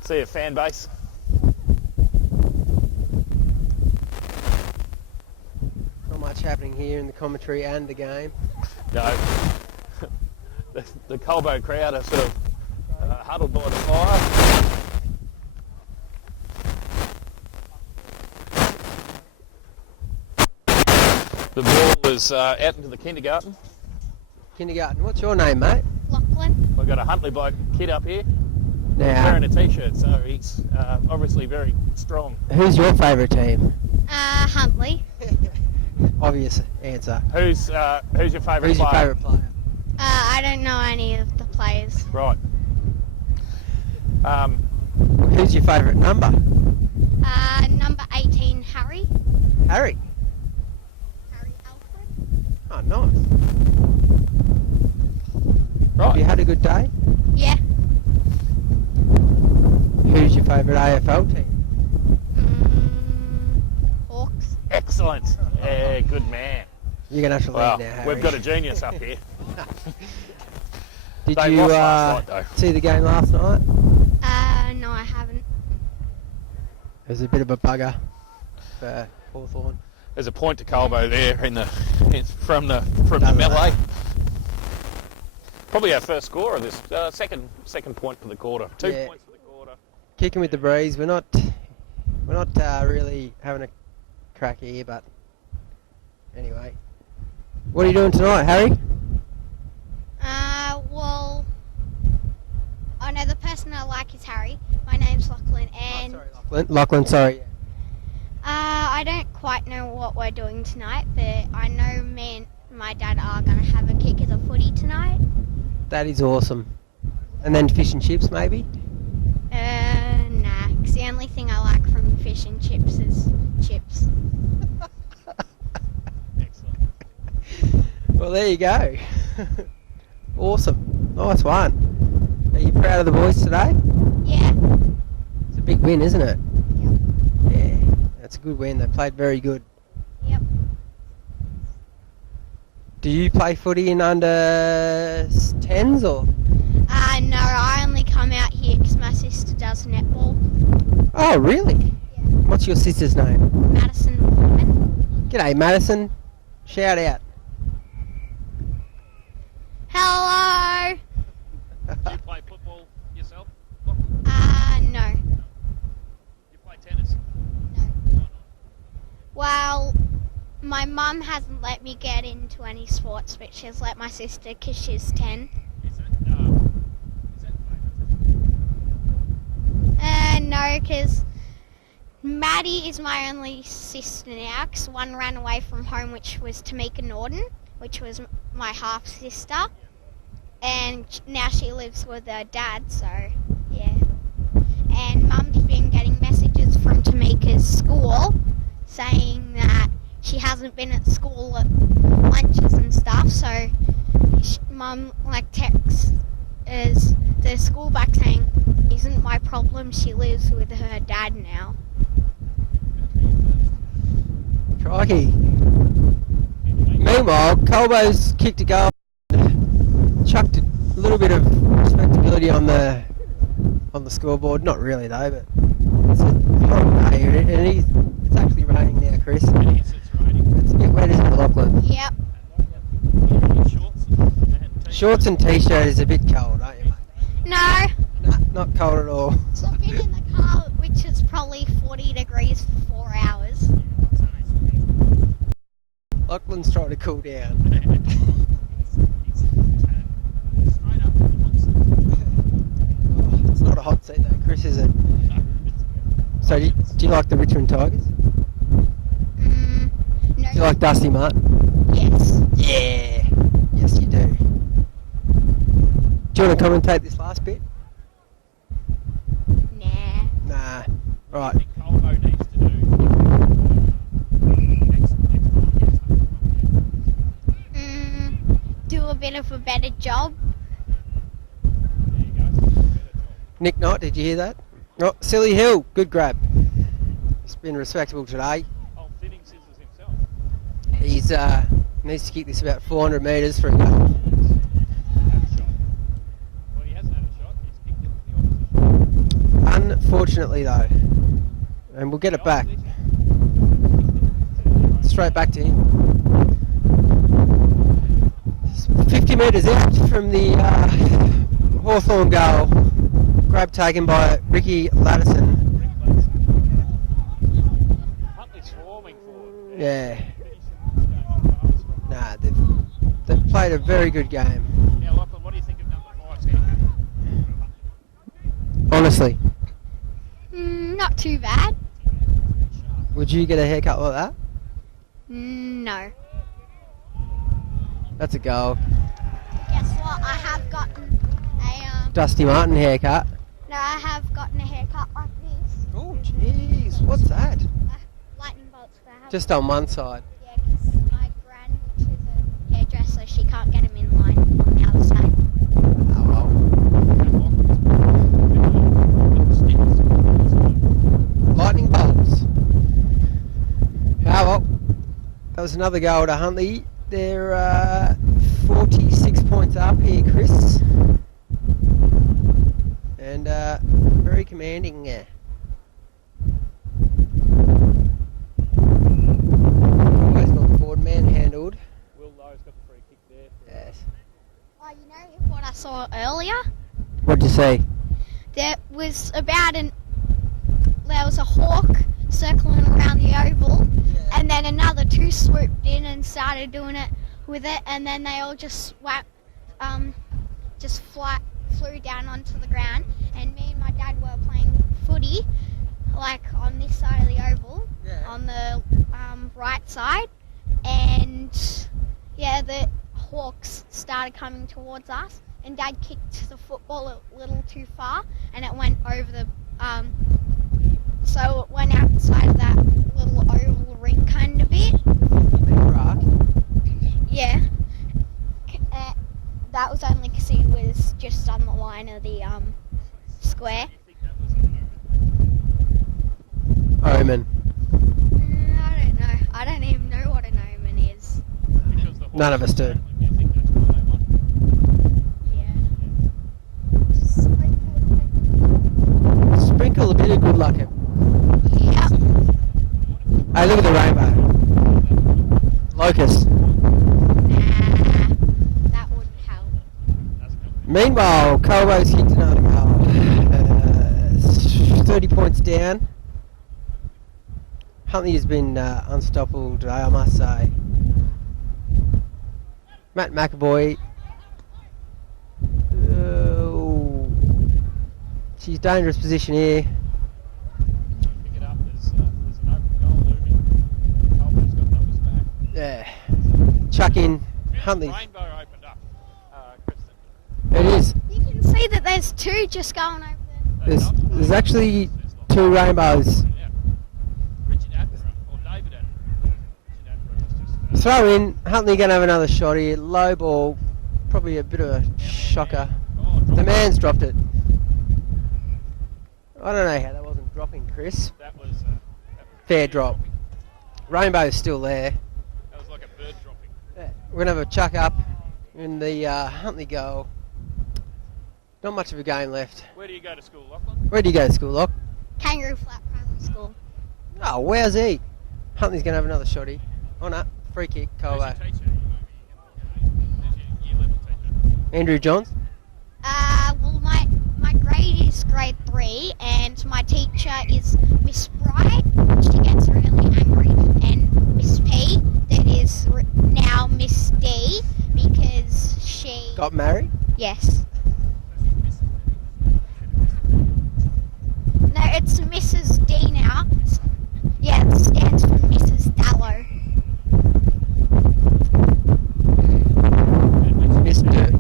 See a fan base. Not much happening here in the commentary and the game. No, the Colbo crowd are sort of huddled by the fire. The ball is out into the kindergarten. Kindergarten. What's your name, mate? Lachlan. We've got a Huntley bloke kid up here Now, wearing a t-shirt, so he's obviously very strong. who's your favourite team? Huntley. Obvious answer. Who's your favourite Who's your player? favourite player? I don't know any of the players. Right. Who's your favourite number? Number 18, Harry. Harry. Harry Alfred. Oh, nice. Right. Have you had a good day? Yeah. Who's your favourite AFL team? Hawks. Excellent. Yeah, good man. You're going to have to leave Well, now, Harry. we've got a genius up here. Did They you lost last night, though. see the game last night? No, I haven't. It was a bit of a bugger for Hawthorn. There's a point to Colbo there from the Doesn't melee. matter. Probably our first score of this second point for the quarter. 2 Yeah. points for the quarter. Kicking with the breeze. We're not really having a crack here, but anyway. What are you doing tonight, Harry? Well, I know the person I like is Harry. My name's Lachlan, and Lachlan, sorry. I don't quite know what we're doing tonight, but I know me and my dad are going to have a kick of the footy tonight. That is awesome. And then fish and chips, maybe? Nah, 'cause the only thing I like from fish and chips is chips. Excellent. Well, there you go. Awesome. Nice one. Are you proud of the boys today? Yeah. It's a big win, isn't it? Yep. Yeah, that's a good win. They played very good. Yep. Do you play footy in under 10s or? No, I only come out here 'cause my sister does netball. Oh, really? Yeah. What's your sister's name? Madison Foreman. G'day, Madison. Shout out. Hello. Do you play football yourself? No. You play tennis? No. Well, My mum hasn't let me get into any sports, but she's let my sister because she's 10. No, because Maddie is my only sister now, because one ran away from home, which was Tamika Norton, which was my half-sister. And now she lives with her dad, so yeah. And Mum's been getting messages from Tamika's school saying that she hasn't been at school at lunches and stuff, so Mum texts the school back saying, "Isn't my problem, she lives with her dad now." Crikey. Meanwhile, Colbo's kicked a goal, chucked a little bit of respectability on the scoreboard. Not really though, but it's a hot day, and it's actually raining now, Chris. It's raining. It's a bit wet, isn't it, Lachlan? Yep. Shorts and t-shirt is a bit cold, aren't you, mate? No. Nah, not cold at all. So I've been in the car, which is probably 40 degrees for 4 hours. Lachlan's trying to cool down. It's not a hot seat though, Chris, is it? So do you like the Richmond Tigers? No. Do you like Dusty Martin? Yes. Yeah. Yes, you do. Do you want to commentate this last bit? Nah. Nah. Right. I think Colbo needs to do Do a bit of a better job. Nick Knight, did you hear that? Oh, Silly Hill, good grab. He's been respectable today. Old thinning scissors himself. He's needs to kick this about 400 metres for a goal. Have a shot. Well, he hasn't had a shot. He's kicked it to the opposition. Unfortunately though, and we'll get it back. Straight back to him. 50 metres out from the Hawthorn goal. Grab taken by Ricky Laddison. Huntley's swarming forward. Yeah. Nah, they've played a very good game. Yeah, Lachlan, what do you think of number 5's haircut? Honestly, Not too bad. would you get a haircut like that? No. That's a goal. Guess what? I have gotten a Dusty Martin haircut. No, I have gotten a haircut like this. Oh, jeez. What's that? Lightning bolts. But I have Just on one side. Yeah, because my gran, which is a hairdresser, she can't get him in line on the other side. Oh, well. Lightning bolts. Oh, well. That was another goal to Huntley. They're 46 points up here, Chris. And very commanding. Always gone forward, manhandled. Will Lowe's got the free kick there. Yes. Oh, you know what I saw earlier? What'd you see? There was a hawk circling around the oval, and then another two swooped in and started doing it with it, and then they all just flew down onto the ground, and me and my dad were playing footy, like on this side of the oval, on the right side, and yeah, the hawks started coming towards us, and Dad kicked the football a little too far, and it went over the so it went outside of that little oval ring kind of bit. Right. Yeah. That was only because he was just on the line of the square. Omen. I don't know. I don't even know what an omen is. None of us do. Yeah. Sprinkle a bit of good luck in. Yeah. Hey, look at the rainbow. Locust. Nah. That wouldn't help. Meanwhile, Colbo's kicked another goal. 30 points down. Huntley has been unstoppable today, I must say. Matt McAvoy. Oh, she's dangerous position here. Pick it up. There's an open goal looming. Colbo's got numbers back. Yeah. Chuck in Huntley. Rainbow opened up, Kristen. It is. You can see that there's two just going over there. There's actually two rainbows. Yeah. Richard Attenborough, or David Attenborough. Richard Attenborough was just... Throw in. Huntley going to have another shot here. Low ball. Probably a bit of a shocker. The man's dropped it. I don't know how that wasn't dropping, Chris. That was Fair drop. Rainbow's still there. That was like a bird dropping. Yeah. We're going to have a chuck up in the Huntley goal. Not much of a game left. Where do you go to school, Lachlan? Where do you go to school, Lock? Kangaroo Flat Primary School. Oh, where's he? Huntley's going to have another shotty. On up. Free kick, Colbo. Who's your teacher? Who's your year level teacher? Andrew Johns. Well, my grade is grade 3, and my teacher is Miss Bright. She gets really angry, and Miss P, that is now Miss D, because she... Got married. Yes. No, it's Mrs. D now. Yeah, it stands for Mrs. Dallow. Mr.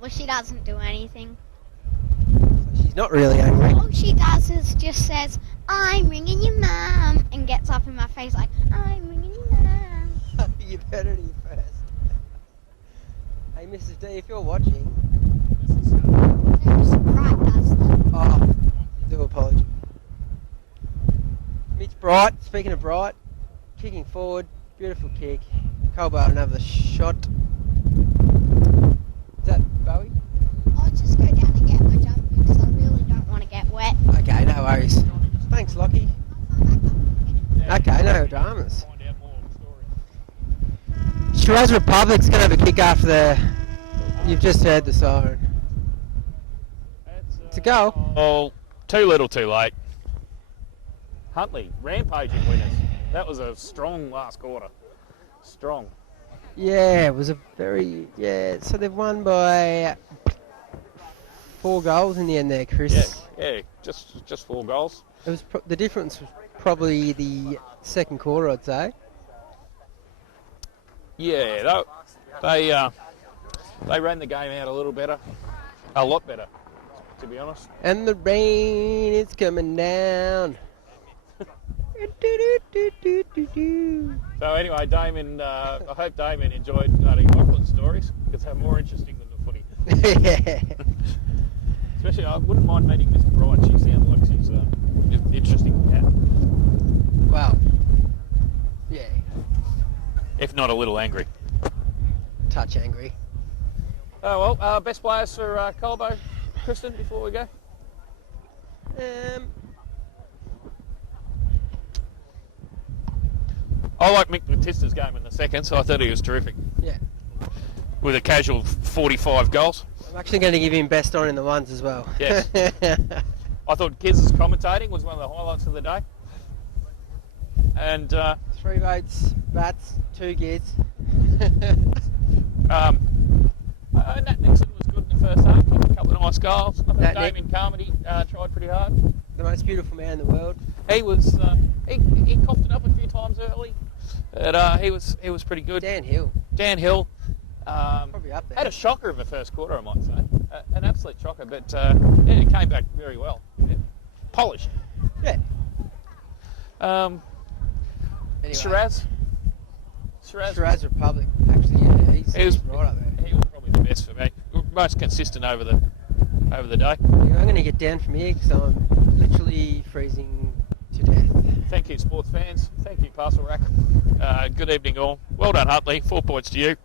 Well, she doesn't do anything. She's not really angry. All she does is just says, "I'm ringing your mum," and gets up in my face like, "I'm ringing your mum." You better do first. Hey, Mrs. D, if you're watching. No, Miss Bright does that. Oh, do apologize. Mitch Bright, speaking of Bright, kicking forward, beautiful kick. Colbo, another shot. Is that Bowie? I'll just go down and get my jumper because I really don't want to get wet. Okay, no worries. Thanks, Lockie. Okay, no dramas. Find out more of the story. Shiraz Republic's going to have a kick after the... You've just heard the siren. It's a goal. Oh, too little, too late. Huntley, rampaging winners. That was a strong last quarter. Strong. Yeah, it was a very... Yeah, so they've won by 4 goals in the end there, Chris. Yeah, just 4 goals. It was the difference was probably the second quarter, I'd say. Yeah, they ran the game out a little better, a lot better, to be honest. And the rain is coming down. So anyway, Damon, I hope Damon enjoyed Lachlan's stories because they're more interesting than the footy. Yeah. Especially, I wouldn't mind meeting Miss Bright. She sounds like she's interesting cat. Well, yeah. If not a little angry. Touch angry. Oh well, best players for Colbo, Kristen, before we go. I like Mick Batista's game in the second, so I thought he was terrific. Yeah. With a casual 45 goals. I'm actually going to give him best on in the ones as well. Yes. I thought Kiz's commentating was one of the highlights of the day. And 3 votes, bats, 2 gids. Nat Nixon was good in the first half, got a couple of nice goals. I Nat think Damien Carmody tried pretty hard. The most beautiful man in the world. He was he coughed it up a few times early, but he was pretty good. Dan Hill. Dan Hill Probably up there. had a shocker of the first quarter, I might say, an absolute shocker, but yeah, it came back very well, yeah. Polished. Yeah. Anyway. Shiraz Republic. Actually, yeah, He was right up there. He was probably the best for me. Most consistent over the day. I'm going to get down from here because I'm literally freezing to death. Thank you, sports fans. Thank you, Parcel Rack. Good evening, all. Well done, Huntley. 4 points to you.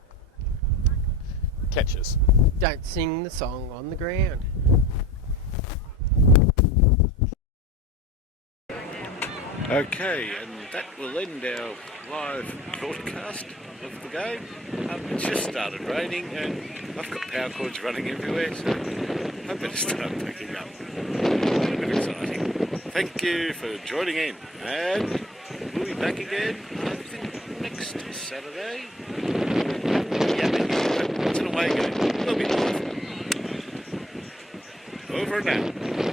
Catches. Don't sing the song on the ground. Okay, and that will end our live broadcast of the game. It's just started raining and I've got power cords running everywhere, so better start packing up. A bit exciting. Thank you for joining in, and we'll be back again, I think, next Saturday. Yeah, maybe, but it's an away game. We'll be live. Over and out.